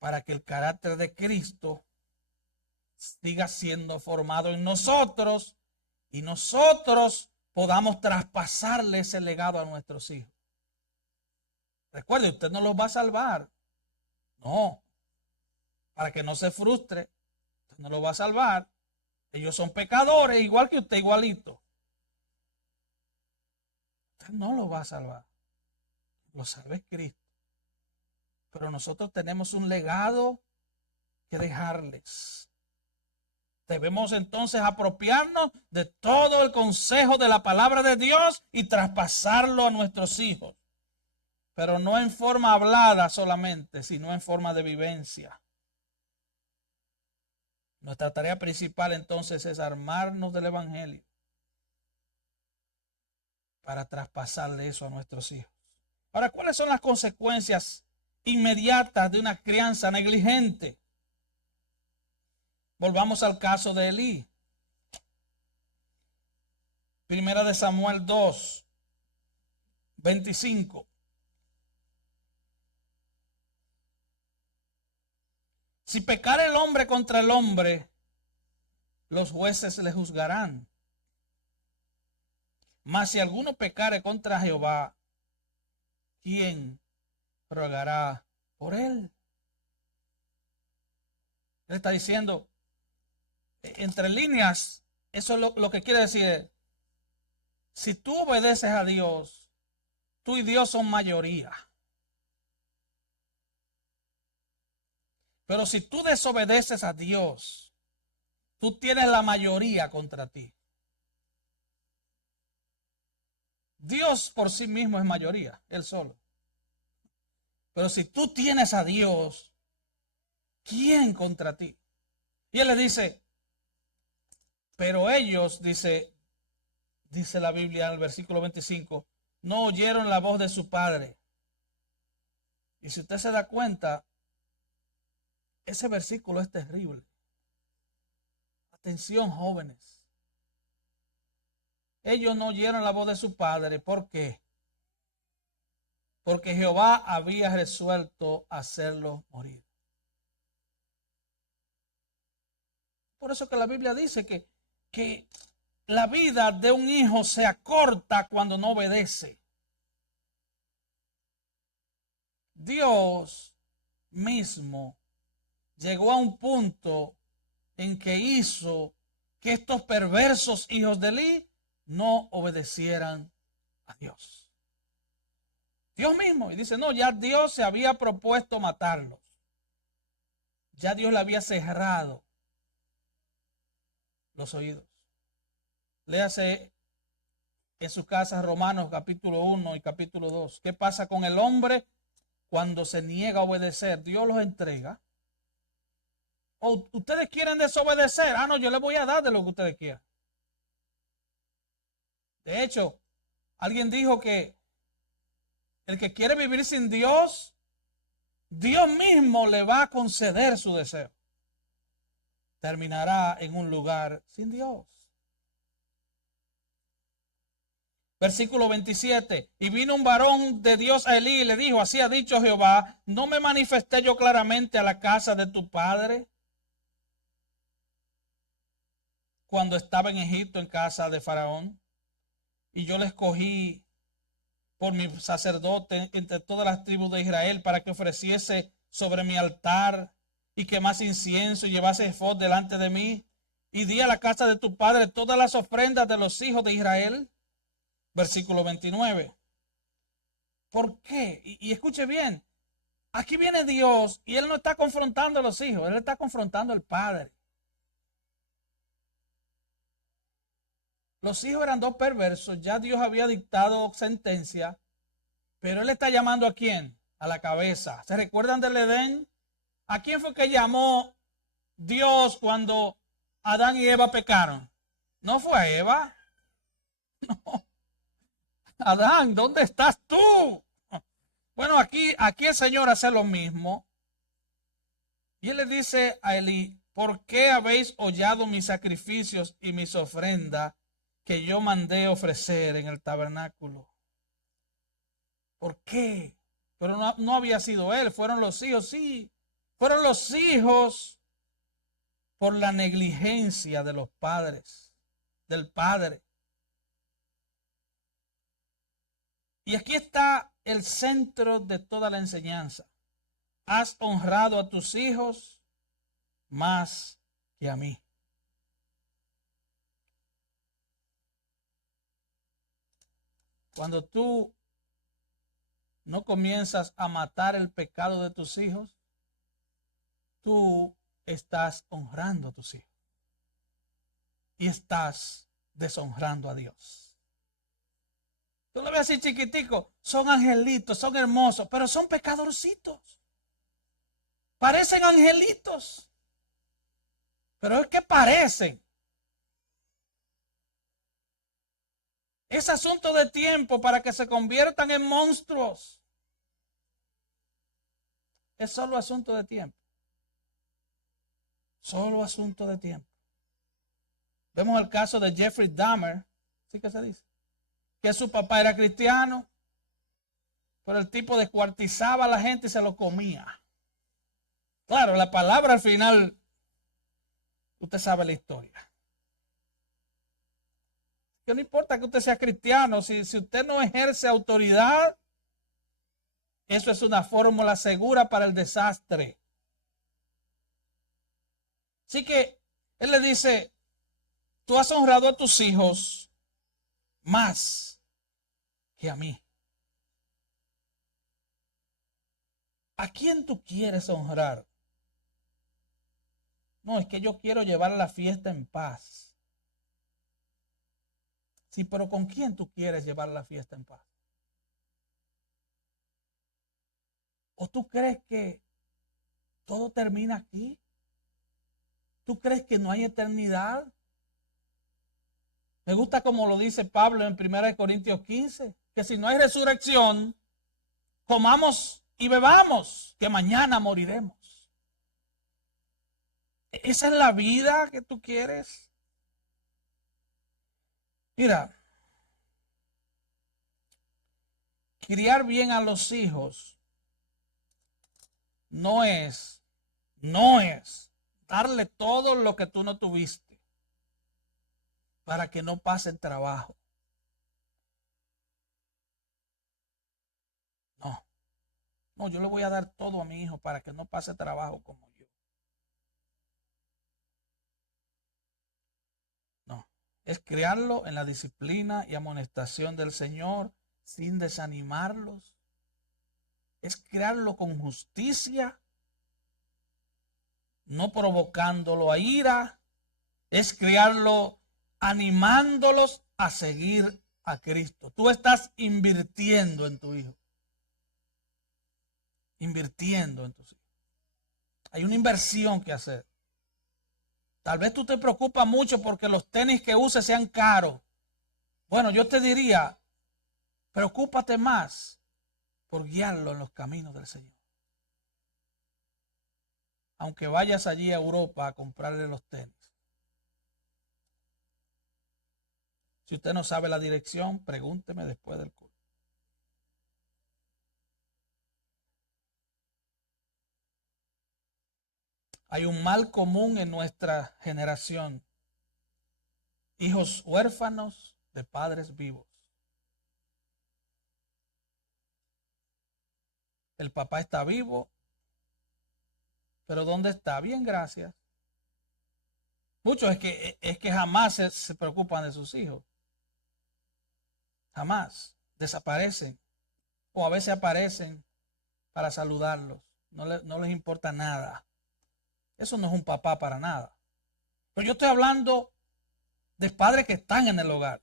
para que el carácter de Cristo siga siendo formado en nosotros y nosotros podamos traspasarle ese legado a nuestros hijos. Recuerde, usted no los va a salvar. No. Para que no se frustre, usted no los va a salvar. Ellos son pecadores, igual que usted, igualito. Usted no los va a salvar. Lo salva es Cristo. Pero nosotros tenemos un legado que dejarles. Debemos entonces apropiarnos de todo el consejo de la palabra de Dios y traspasarlo a nuestros hijos. Pero no en forma hablada solamente, sino en forma de vivencia. Nuestra tarea principal entonces es armarnos del Evangelio para traspasarle eso a nuestros hijos. Ahora, ¿cuáles son las consecuencias inmediatas de una crianza negligente? Volvamos al caso de Elí. Primera de Samuel 2, 25. Si pecare el hombre contra el hombre, los jueces le juzgarán. Mas si alguno pecare contra Jehová, ¿quién rogará por él? Él está diciendo, entre líneas, eso es lo que quiere decir. Si tú obedeces a Dios, tú y Dios son mayoría. Pero si tú desobedeces a Dios, tú tienes la mayoría contra ti. Dios por sí mismo es mayoría, Él solo. Pero si tú tienes a Dios, ¿quién contra ti? Y Él le dice, pero ellos, dice la Biblia en el versículo 25, no oyeron la voz de su padre. Y si usted se da cuenta, ese versículo es terrible. Atención, jóvenes. Ellos no oyeron la voz de su padre. ¿Por qué? Porque Jehová había resuelto hacerlos morir. Por eso que la Biblia dice que la vida de un hijo se acorta cuando no obedece. Dios mismo llegó a un punto en que hizo que estos perversos hijos de Elí no obedecieran a Dios. Dios mismo, y dice, no, ya Dios se había propuesto matarlos. Ya Dios le había cerrado los oídos. Léase en su casa Romanos capítulo 1 y capítulo 2. ¿Qué pasa con el hombre cuando se niega a obedecer? Dios los entrega. O ustedes quieren desobedecer. No, yo les voy a dar de lo que ustedes quieran. De hecho, alguien dijo que el que quiere vivir sin Dios, Dios mismo le va a conceder su deseo. terminará en un lugar sin Dios. Versículo 27. Y vino un varón de Dios a Elí y le dijo, así ha dicho Jehová, ¿no me manifesté yo claramente a la casa de tu padre cuando estaba en Egipto en casa de Faraón? Y yo le escogí por mi sacerdote entre todas las tribus de Israel para que ofreciese sobre mi altar y quemase incienso y llevase efod delante de mí. Y di a la casa de tu padre todas las ofrendas de los hijos de Israel. Versículo 29. ¿Por qué? Y escuche bien, aquí viene Dios y Él no está confrontando a los hijos, Él está confrontando al padre. Los hijos eran dos perversos, ya Dios había dictado sentencia, pero Él está llamando ¿a quién? A la cabeza. ¿Se recuerdan del Edén? ¿A quién fue que llamó Dios cuando Adán y Eva pecaron? ¿No fue a Eva? No. Adán, ¿dónde estás tú? Bueno, aquí el Señor hace lo mismo. Y Él le dice a Elí, ¿por qué habéis hollado mis sacrificios y mis ofrendas que yo mandé ofrecer en el tabernáculo? ¿Por qué? Pero no había sido él, fueron los hijos, sí. Fueron los hijos por la negligencia de los padres, del padre. Y aquí está el centro de toda la enseñanza. Has honrado a tus hijos más que a mí. Cuando tú no comienzas a matar el pecado de tus hijos, tú estás honrando a tus hijos y estás deshonrando a Dios. Tú lo ves así chiquitico, son angelitos, son hermosos, pero son pecadorcitos. Parecen angelitos, pero es que parecen. Es asunto de tiempo para que se conviertan en monstruos. Es solo asunto de tiempo. Solo asunto de tiempo. Vemos el caso de Jeffrey Dahmer, ¿sí que se dice? Que su papá era cristiano, pero el tipo descuartizaba a la gente y se lo comía. Claro, la palabra al final, usted sabe la historia. Que no importa que usted sea cristiano, si usted no ejerce autoridad, eso es una fórmula segura para el desastre. Así que él le dice, tú has honrado a tus hijos más que a mí. ¿A quién tú quieres honrar? No, es que yo quiero llevar la fiesta en paz. Sí, pero ¿con quién tú quieres llevar la fiesta en paz? ¿O tú crees que todo termina aquí? ¿Tú crees que no hay eternidad? Me gusta como lo dice Pablo en 1 Corintios 15, que si no hay resurrección, comamos y bebamos, que mañana moriremos. ¿Esa es la vida que tú quieres? Mira, criar bien a los hijos no es darle todo lo que tú no tuviste para que no pasen trabajo. No, yo le voy a dar todo a mi hijo para que no pase trabajo como yo. No, es criarlo en la disciplina y amonestación del Señor sin desanimarlos. Es criarlo con justicia, no provocándolo a ira. Es criarlo animándolos a seguir a Cristo. Tú estás invirtiendo en tu hijo. Invirtiendo en tus hijos. Hay una inversión que hacer. Tal vez tú te preocupas mucho porque los tenis que uses sean caros. Bueno, yo te diría, preocúpate más por guiarlo en los caminos del Señor. aunque vayas allí a Europa a comprarle los tenis. Si usted no sabe la dirección, pregúnteme después del curso. Hay un mal común en nuestra generación. Hijos huérfanos de padres vivos. El papá está vivo, pero ¿dónde está? Bien, gracias. Muchos es que jamás se preocupan de sus hijos. Jamás. Desaparecen. O a veces aparecen para saludarlos. No les importa nada. Eso no es un papá para nada. Pero yo estoy hablando de padres que están en el hogar.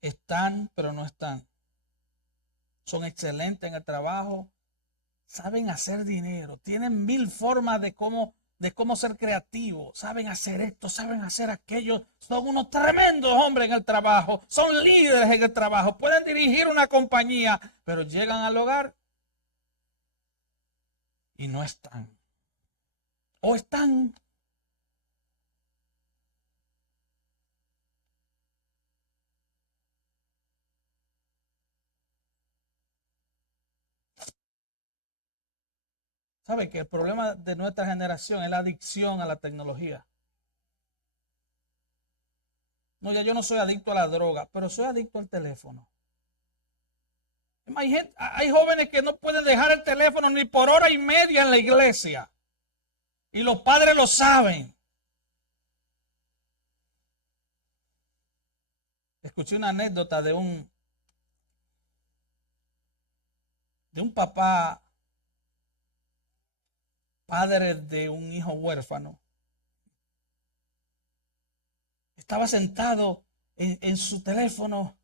Están, pero no están. Son excelentes en el trabajo. Saben hacer dinero. Tienen mil formas de cómo ser creativos. Saben hacer esto, saben hacer aquello. Son unos tremendos hombres en el trabajo. Son líderes en el trabajo. Pueden dirigir una compañía, pero llegan al hogar y no están. O están. ¿Sabe que el problema de nuestra generación es la adicción a la tecnología? No, ya yo no soy adicto a la droga, pero soy adicto al teléfono. Hay jóvenes que no pueden dejar el teléfono ni por hora y media en la iglesia. Y los padres lo saben. Escuché una anécdota de un papá, padre de un hijo huérfano. Estaba sentado en su teléfono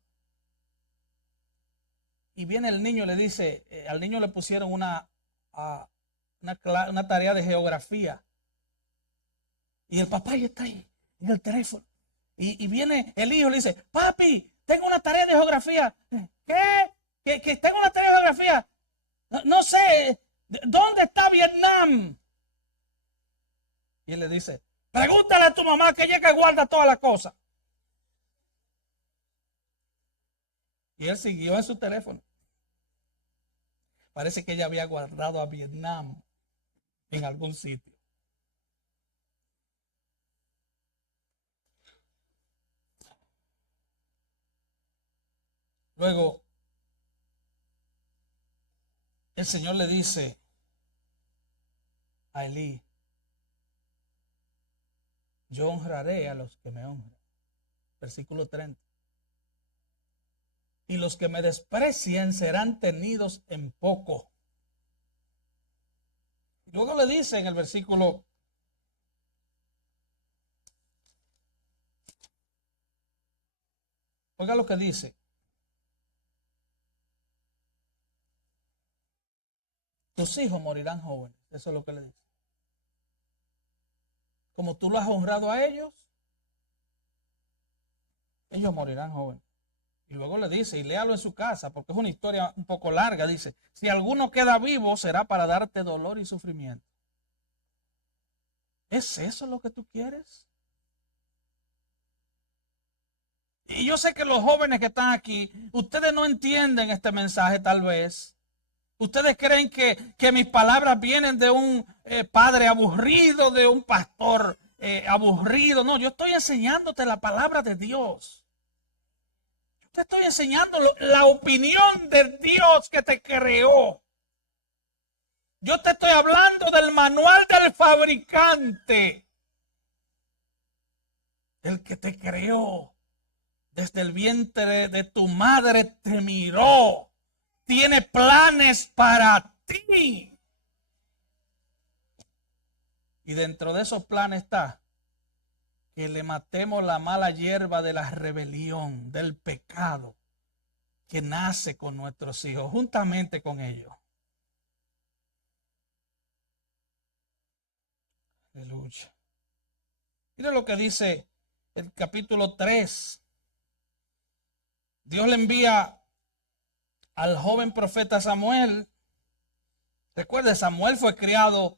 y viene el niño y le dice, al niño le pusieron una tarea de geografía. Y el papá ya está ahí en el teléfono. Y viene el hijo y le dice, papi, tengo una tarea de geografía. ¿Qué? ¿Que tengo una tarea de geografía? No sé, ¿dónde está Vietnam? Y él le dice, pregúntale a tu mamá que ella que guarda todas las cosas. Y él siguió en su teléfono. Parece que ella había guardado a Vietnam en algún sitio. Luego, el Señor le dice a Elí, yo honraré a los que me honran. Versículo 30. Y los que me desprecien serán tenidos en poco. Luego le dice en el versículo 8. Oiga lo que dice. Tus hijos morirán jóvenes. Eso es lo que le dice. Como tú lo has honrado a ellos, ellos morirán jóvenes. Y luego le dice, y léalo en su casa, porque es una historia un poco larga. Dice, si alguno queda vivo, será para darte dolor y sufrimiento. ¿Es eso lo que tú quieres? Y yo sé que los jóvenes que están aquí, ustedes no entienden este mensaje tal vez. Ustedes creen que mis palabras vienen de un padre aburrido, de un pastor aburrido. No, yo estoy enseñándote la palabra de Dios. Yo te estoy enseñando la opinión de Dios que te creó. Yo te estoy hablando del manual del fabricante. El que te creó. Desde el vientre de tu madre te miró. Tiene planes para ti. Y dentro de esos planes está que le matemos la mala hierba de la rebelión, del pecado que nace con nuestros hijos, juntamente con ellos. Aleluya. Mire lo que dice el capítulo 3. Dios le envía al joven profeta Samuel. Recuerde, Samuel fue criado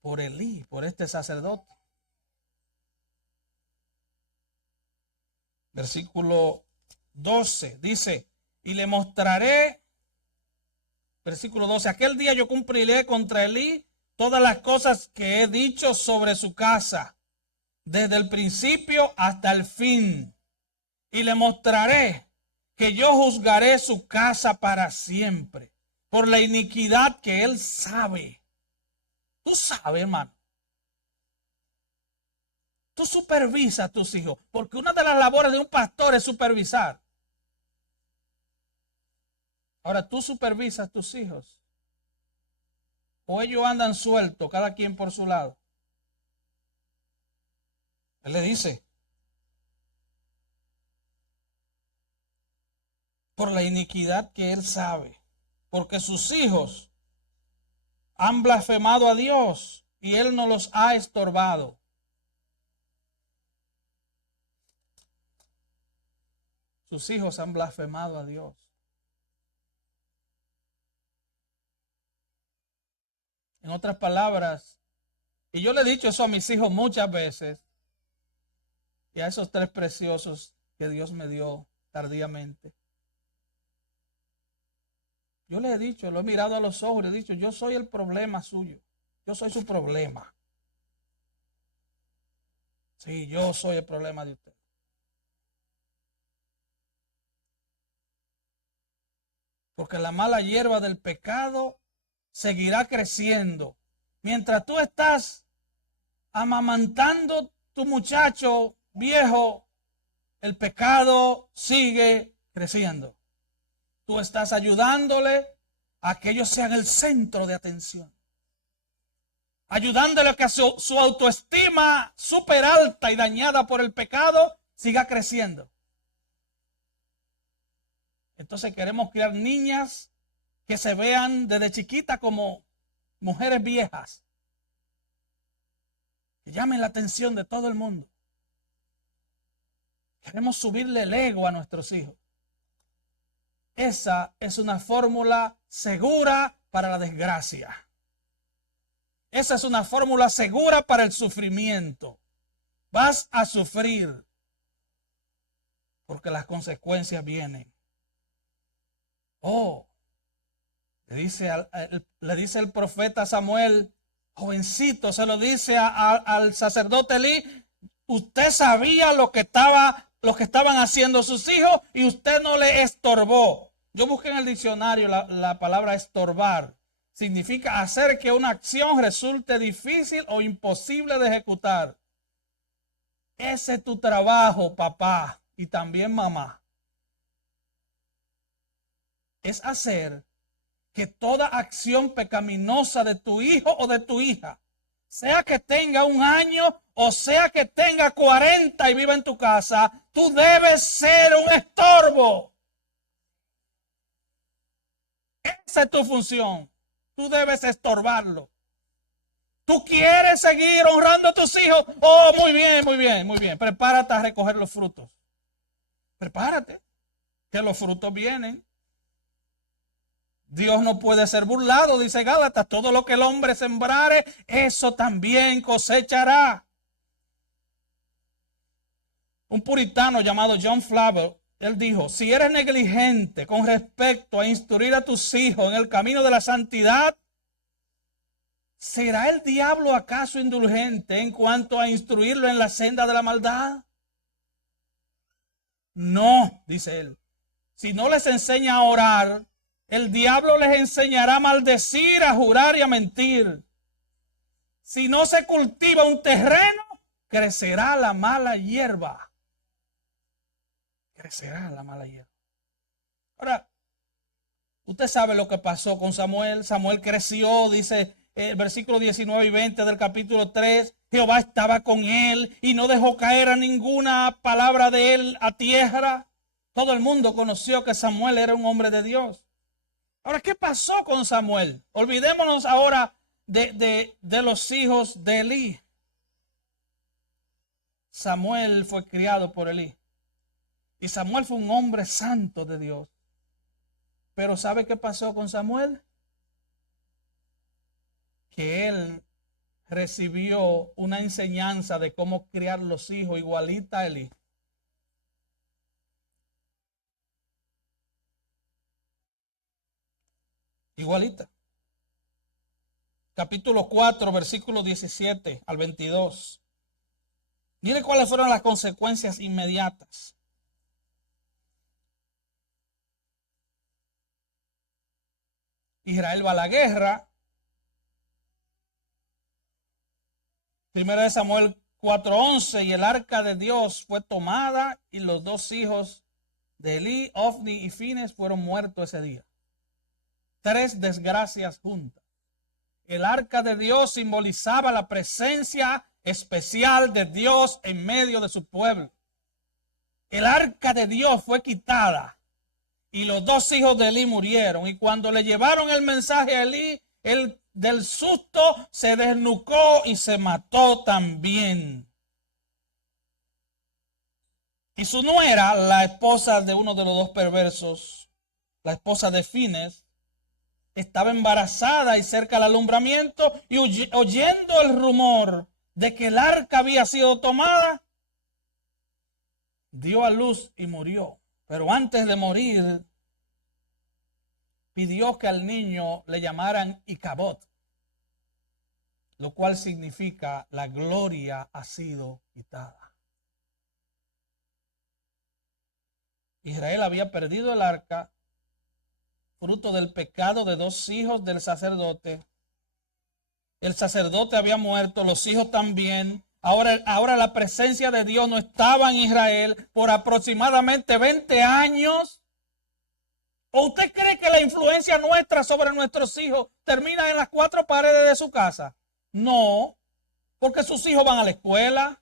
por Elí, por este sacerdote. Versículo 12 dice, y le mostraré, versículo 12, aquel día yo cumpliré contra Elí todas las cosas que he dicho sobre su casa, desde el principio hasta el fin. Y le mostraré que yo juzgaré su casa para siempre, por la iniquidad que él sabe. Tú sabes, hermano. Tú supervisas a tus hijos, porque una de las labores de un pastor es supervisar. Ahora, tú supervisas a tus hijos, o ellos andan sueltos, cada quien por su lado. Él le dice, por la iniquidad que él sabe, porque sus hijos han blasfemado a Dios y él no los ha estorbado. Sus hijos han blasfemado a Dios. En otras palabras, y yo le he dicho eso a mis hijos muchas veces, y a esos tres preciosos que Dios me dio tardíamente. Yo le he dicho, lo he mirado a los ojos y le he dicho, yo soy el problema suyo. Yo soy su problema. Sí, yo soy el problema de usted. Porque la mala hierba del pecado seguirá creciendo. Mientras tú estás amamantando tu muchacho viejo, el pecado sigue creciendo. Tú estás ayudándole a que ellos sean el centro de atención. Ayudándole a que su autoestima súper alta y dañada por el pecado siga creciendo. Entonces queremos criar niñas que se vean desde chiquita como mujeres viejas, que llamen la atención de todo el mundo. Queremos subirle el ego a nuestros hijos. Esa es una fórmula segura para la desgracia. Esa es una fórmula segura para el sufrimiento. Vas a sufrir porque las consecuencias vienen. Oh, le dice el profeta Samuel, jovencito, se lo dice al sacerdote Elí, usted sabía lo que estaban haciendo sus hijos y usted no le estorbó. Yo busqué en el diccionario la palabra estorbar. Significa hacer que una acción resulte difícil o imposible de ejecutar. Ese es tu trabajo, papá, y también mamá. Es hacer que toda acción pecaminosa de tu hijo o de tu hija, sea que tenga 1 año o sea que tenga 40 y viva en tu casa, tú debes ser un estorbo. Esa es tu función. Tú debes estorbarlo. ¿Tú quieres seguir honrando a tus hijos? Oh, muy bien, muy bien, muy bien. Prepárate a recoger los frutos. Prepárate, que los frutos vienen. Dios no puede ser burlado, dice Gálatas. Todo lo que el hombre sembrare, eso también cosechará. Un puritano llamado John Flavel, él dijo, si eres negligente con respecto a instruir a tus hijos en el camino de la santidad, ¿será el diablo acaso indulgente en cuanto a instruirlo en la senda de la maldad? No, dice él. Si no les enseña a orar, el diablo les enseñará a maldecir, a jurar y a mentir. Si no se cultiva un terreno, crecerá la mala hierba. Crecerá la mala hierba. Ahora, usted sabe lo que pasó con Samuel. Samuel creció, dice el versículo 19 y 20 del capítulo 3. Jehová estaba con él y no dejó caer a ninguna palabra de él a tierra. Todo el mundo conoció que Samuel era un hombre de Dios. Ahora, ¿qué pasó con Samuel? Olvidémonos ahora de los hijos de Elí. Samuel fue criado por Elí. Y Samuel fue un hombre santo de Dios. Pero ¿sabe qué pasó con Samuel? Que él recibió una enseñanza de cómo criar los hijos igualita a Elí. Igualita. Capítulo 4, versículo 17 al 22. Mire cuáles fueron las consecuencias inmediatas. Israel va a la guerra. Primera de Samuel 4:11, y el arca de Dios fue tomada y los dos hijos de Elí, Ofni y Fines fueron muertos ese día. 3 desgracias juntas. El arca de Dios simbolizaba la presencia especial de Dios en medio de su pueblo. El arca de Dios fue quitada y los dos hijos de Elí murieron. Y cuando le llevaron el mensaje a Elí, él del susto se desnucó y se mató también. Y su nuera, la esposa de uno de los dos perversos, la esposa de Fines, estaba embarazada y cerca del alumbramiento, y oyendo el rumor de que el arca había sido tomada, dio a luz y murió. Pero antes de morir, pidió que al niño le llamaran Icabod, lo cual significa la gloria ha sido quitada. Israel había perdido el arca, fruto del pecado de dos hijos del sacerdote. El sacerdote había muerto, los hijos también. Ahora la presencia de Dios no estaba en Israel por aproximadamente 20 años. ¿O usted cree que la influencia nuestra sobre nuestros hijos termina en las 4 paredes de su casa? No, porque sus hijos van a la escuela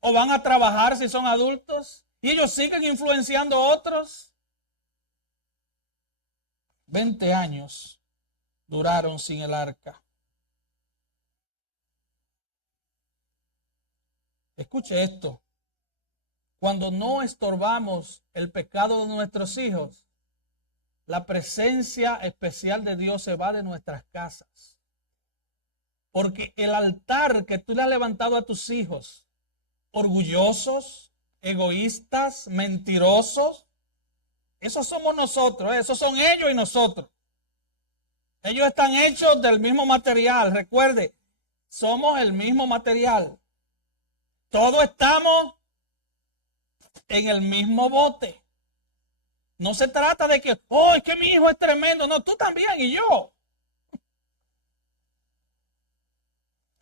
o van a trabajar si son adultos y ellos siguen influenciando a otros. 20 años duraron sin el arca. Escuche esto. Cuando no estorbamos el pecado de nuestros hijos, la presencia especial de Dios se va de nuestras casas. Porque el altar que tú le has levantado a tus hijos, orgullosos, egoístas, mentirosos, esos somos nosotros, esos son ellos y nosotros. Ellos están hechos del mismo material. Recuerde, somos el mismo material. Todos estamos en el mismo bote. No se trata de que, oh, es que mi hijo es tremendo. No, tú también y yo.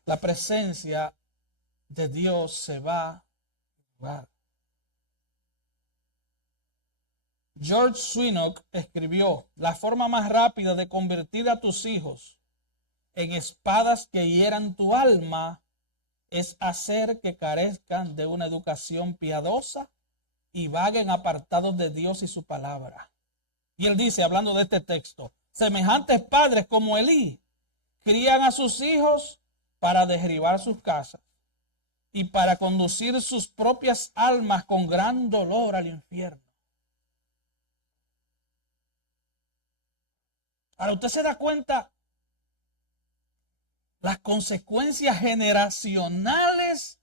La presencia de Dios se va a jugar. George Swinock escribió: la forma más rápida de convertir a tus hijos en espadas que hieran tu alma es hacer que carezcan de una educación piadosa y vaguen apartados de Dios y su palabra. Y él dice, hablando de este texto, semejantes padres como Elí crían a sus hijos para derribar sus casas y para conducir sus propias almas con gran dolor al infierno. Ahora usted se da cuenta las consecuencias generacionales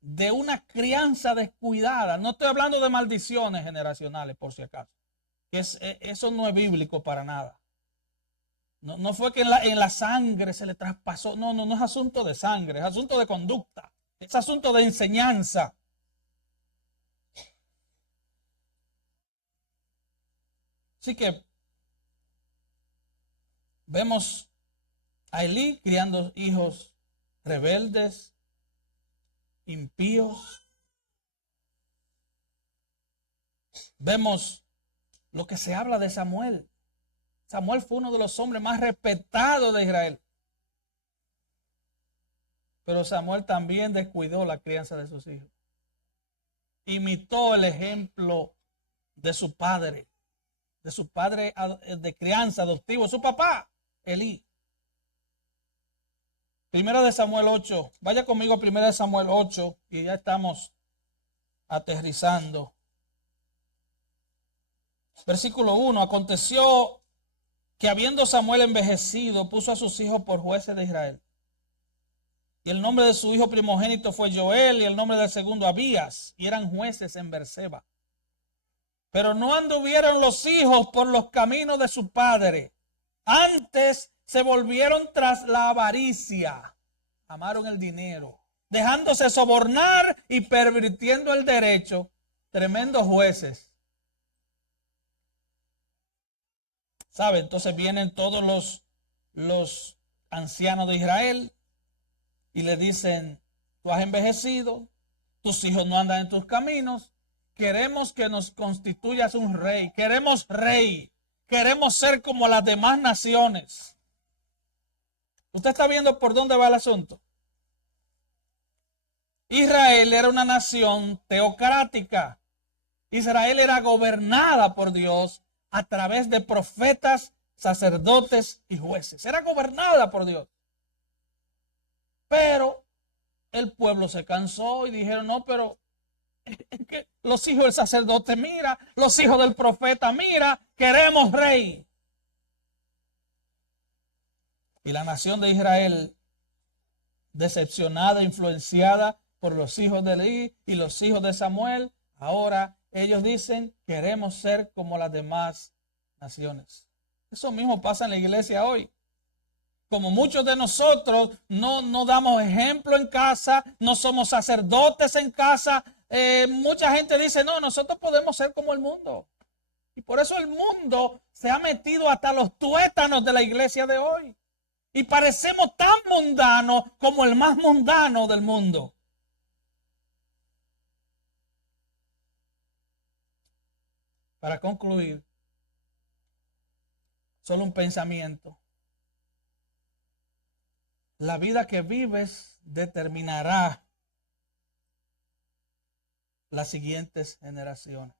de una crianza descuidada. No estoy hablando de maldiciones generacionales, por si acaso. Eso no es bíblico para nada. No fue que en la sangre se le traspasó. No es asunto de sangre, es asunto de conducta. Es asunto de enseñanza. Así que vemos a Elí criando hijos rebeldes, impíos. Vemos lo que se habla de Samuel. Samuel fue uno de los hombres más respetados de Israel. Pero Samuel también descuidó la crianza de sus hijos. Imitó el ejemplo de su padre de crianza adoptivo, su papá, Elí. Primera de Samuel 8. Vaya conmigo a Primera de Samuel 8 y ya estamos aterrizando. Versículo 1. Aconteció que habiendo Samuel envejecido, puso a sus hijos por jueces de Israel. Y el nombre de su hijo primogénito fue Joel, y el nombre del segundo Abías, y eran jueces en Berseba. Pero no anduvieron los hijos por los caminos de su padre. Antes se volvieron tras la avaricia. Amaron el dinero, dejándose sobornar y pervirtiendo el derecho. Tremendos jueces. ¿Sabe? Entonces vienen todos los ancianos de Israel y le dicen, tú has envejecido, tus hijos no andan en tus caminos, queremos que nos constituyas un rey, queremos rey, queremos ser como las demás naciones. ¿Usted está viendo por dónde va el asunto? Israel era una nación teocrática. Israel era gobernada por Dios a través de profetas, sacerdotes y jueces. Era gobernada por Dios. Pero el pueblo se cansó y dijeron, no, pero es que los hijos del sacerdote, mira, los hijos del profeta, mira, queremos rey. Y la nación de Israel, decepcionada, influenciada por los hijos de Elí y los hijos de Samuel, ahora ellos dicen, queremos ser como las demás naciones. Eso mismo pasa en la iglesia hoy. Como muchos de nosotros no damos ejemplo en casa, no somos sacerdotes en casa, mucha gente dice, no, nosotros podemos ser como el mundo. Y por eso el mundo se ha metido hasta los tuétanos de la iglesia de hoy. Y parecemos tan mundanos como el más mundano del mundo. Para concluir, solo un pensamiento. La vida que vives determinará las siguientes generaciones.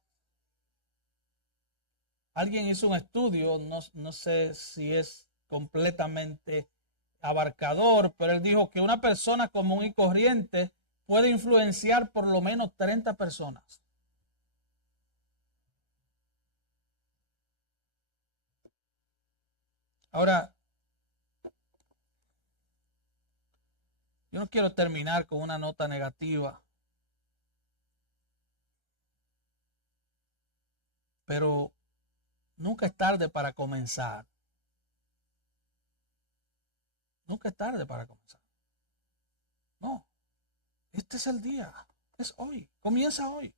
Alguien hizo un estudio, no sé si es completamente abarcador, pero él dijo que una persona común y corriente puede influenciar por lo menos 30 personas. Ahora, yo no quiero terminar con una nota negativa, pero nunca es tarde para comenzar. Nunca es tarde para comenzar. No, este es el día, es hoy, comienza hoy.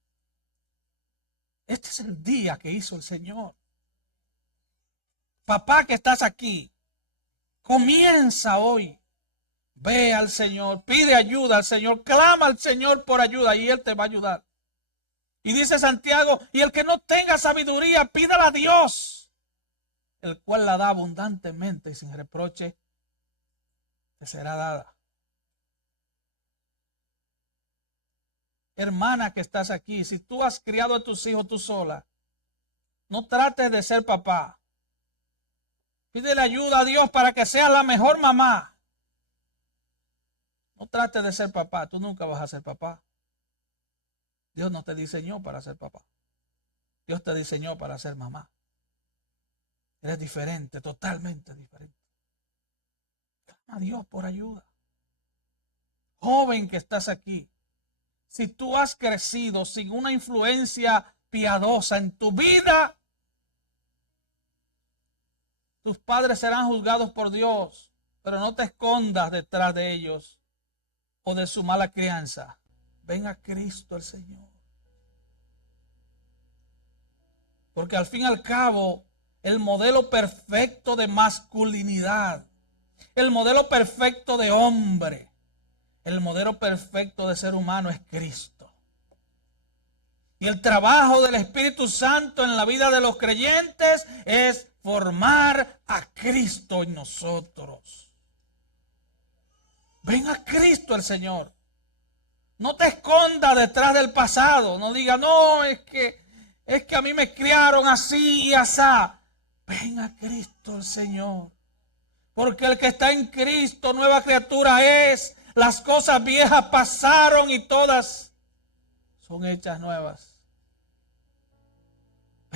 Este es el día que hizo el Señor. Papá que estás aquí, comienza hoy. Ve al Señor, pide ayuda al Señor, clama al Señor por ayuda y Él te va a ayudar. Y dice Santiago, y el que no tenga sabiduría, pídala a Dios, el cual la da abundantemente y sin reproche, te será dada. Hermana que estás aquí, si tú has criado a tus hijos tú sola, no trates de ser papá. Pídele ayuda a Dios para que seas la mejor mamá. No trates de ser papá, tú nunca vas a ser papá. Dios no te diseñó para ser papá. Dios te diseñó para ser mamá. Eres diferente, totalmente diferente. Clama a Dios por ayuda. Joven que estás aquí, si tú has crecido sin una influencia piadosa en tu vida, tus padres serán juzgados por Dios, pero no te escondas detrás de ellos o de su mala crianza. Ven a Cristo el Señor. Porque al fin y al cabo, el modelo perfecto de masculinidad, el modelo perfecto de hombre, el modelo perfecto de ser humano es Cristo. Y el trabajo del Espíritu Santo en la vida de los creyentes es formar a Cristo en nosotros. Ven a Cristo el Señor. No te escondas detrás del pasado. No digas, no, es que a mí me criaron así y asá. Ven a Cristo el Señor. Porque el que está en Cristo, nueva criatura es. Las cosas viejas pasaron y todas son hechas nuevas.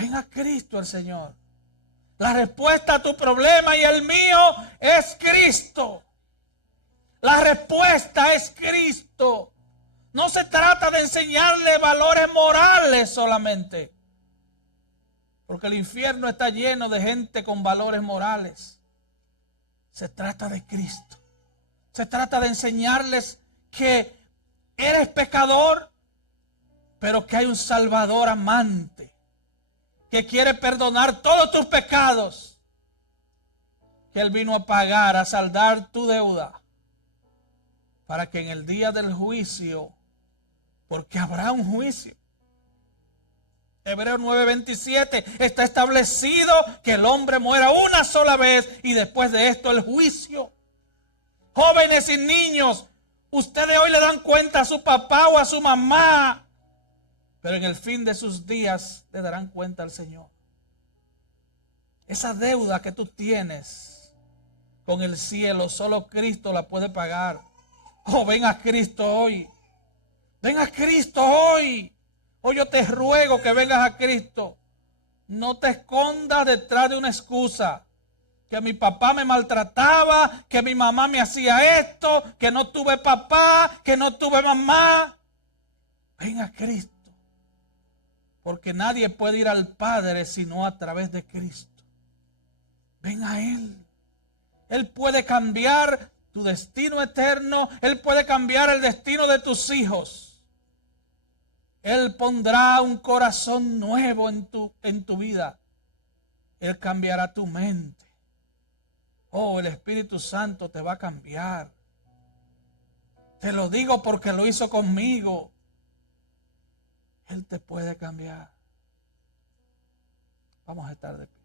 Ven a Cristo el Señor. La respuesta a tu problema y el mío es Cristo. La respuesta es Cristo. No se trata de enseñarle valores morales solamente. Porque el infierno está lleno de gente con valores morales. Se trata de Cristo. Se trata de enseñarles que eres pecador, pero que hay un Salvador amante que quiere perdonar todos tus pecados. Que Él vino a pagar, a saldar tu deuda, para que en el día del juicio, porque habrá un juicio. Hebreos 9:27 está establecido que el hombre muera una sola vez y después de esto el juicio. Jóvenes y niños, ustedes hoy le dan cuenta a su papá o a su mamá, pero en el fin de sus días le darán cuenta al Señor. Esa deuda que tú tienes con el cielo, solo Cristo la puede pagar. Oh, ven a Cristo hoy. Ven a Cristo hoy. Hoy yo te ruego que vengas a Cristo. No te escondas detrás de una excusa. Que mi papá me maltrataba, que mi mamá me hacía esto, que no tuve papá, que no tuve mamá. Ven a Cristo. Porque nadie puede ir al Padre sino a través de Cristo. Ven a Él. Él puede cambiar tu destino eterno. Él puede cambiar el destino de tus hijos. Él pondrá un corazón nuevo en tu vida. Él cambiará tu mente. Oh, el Espíritu Santo te va a cambiar. Te lo digo porque lo hizo conmigo. Él te puede cambiar. Vamos a estar de pie.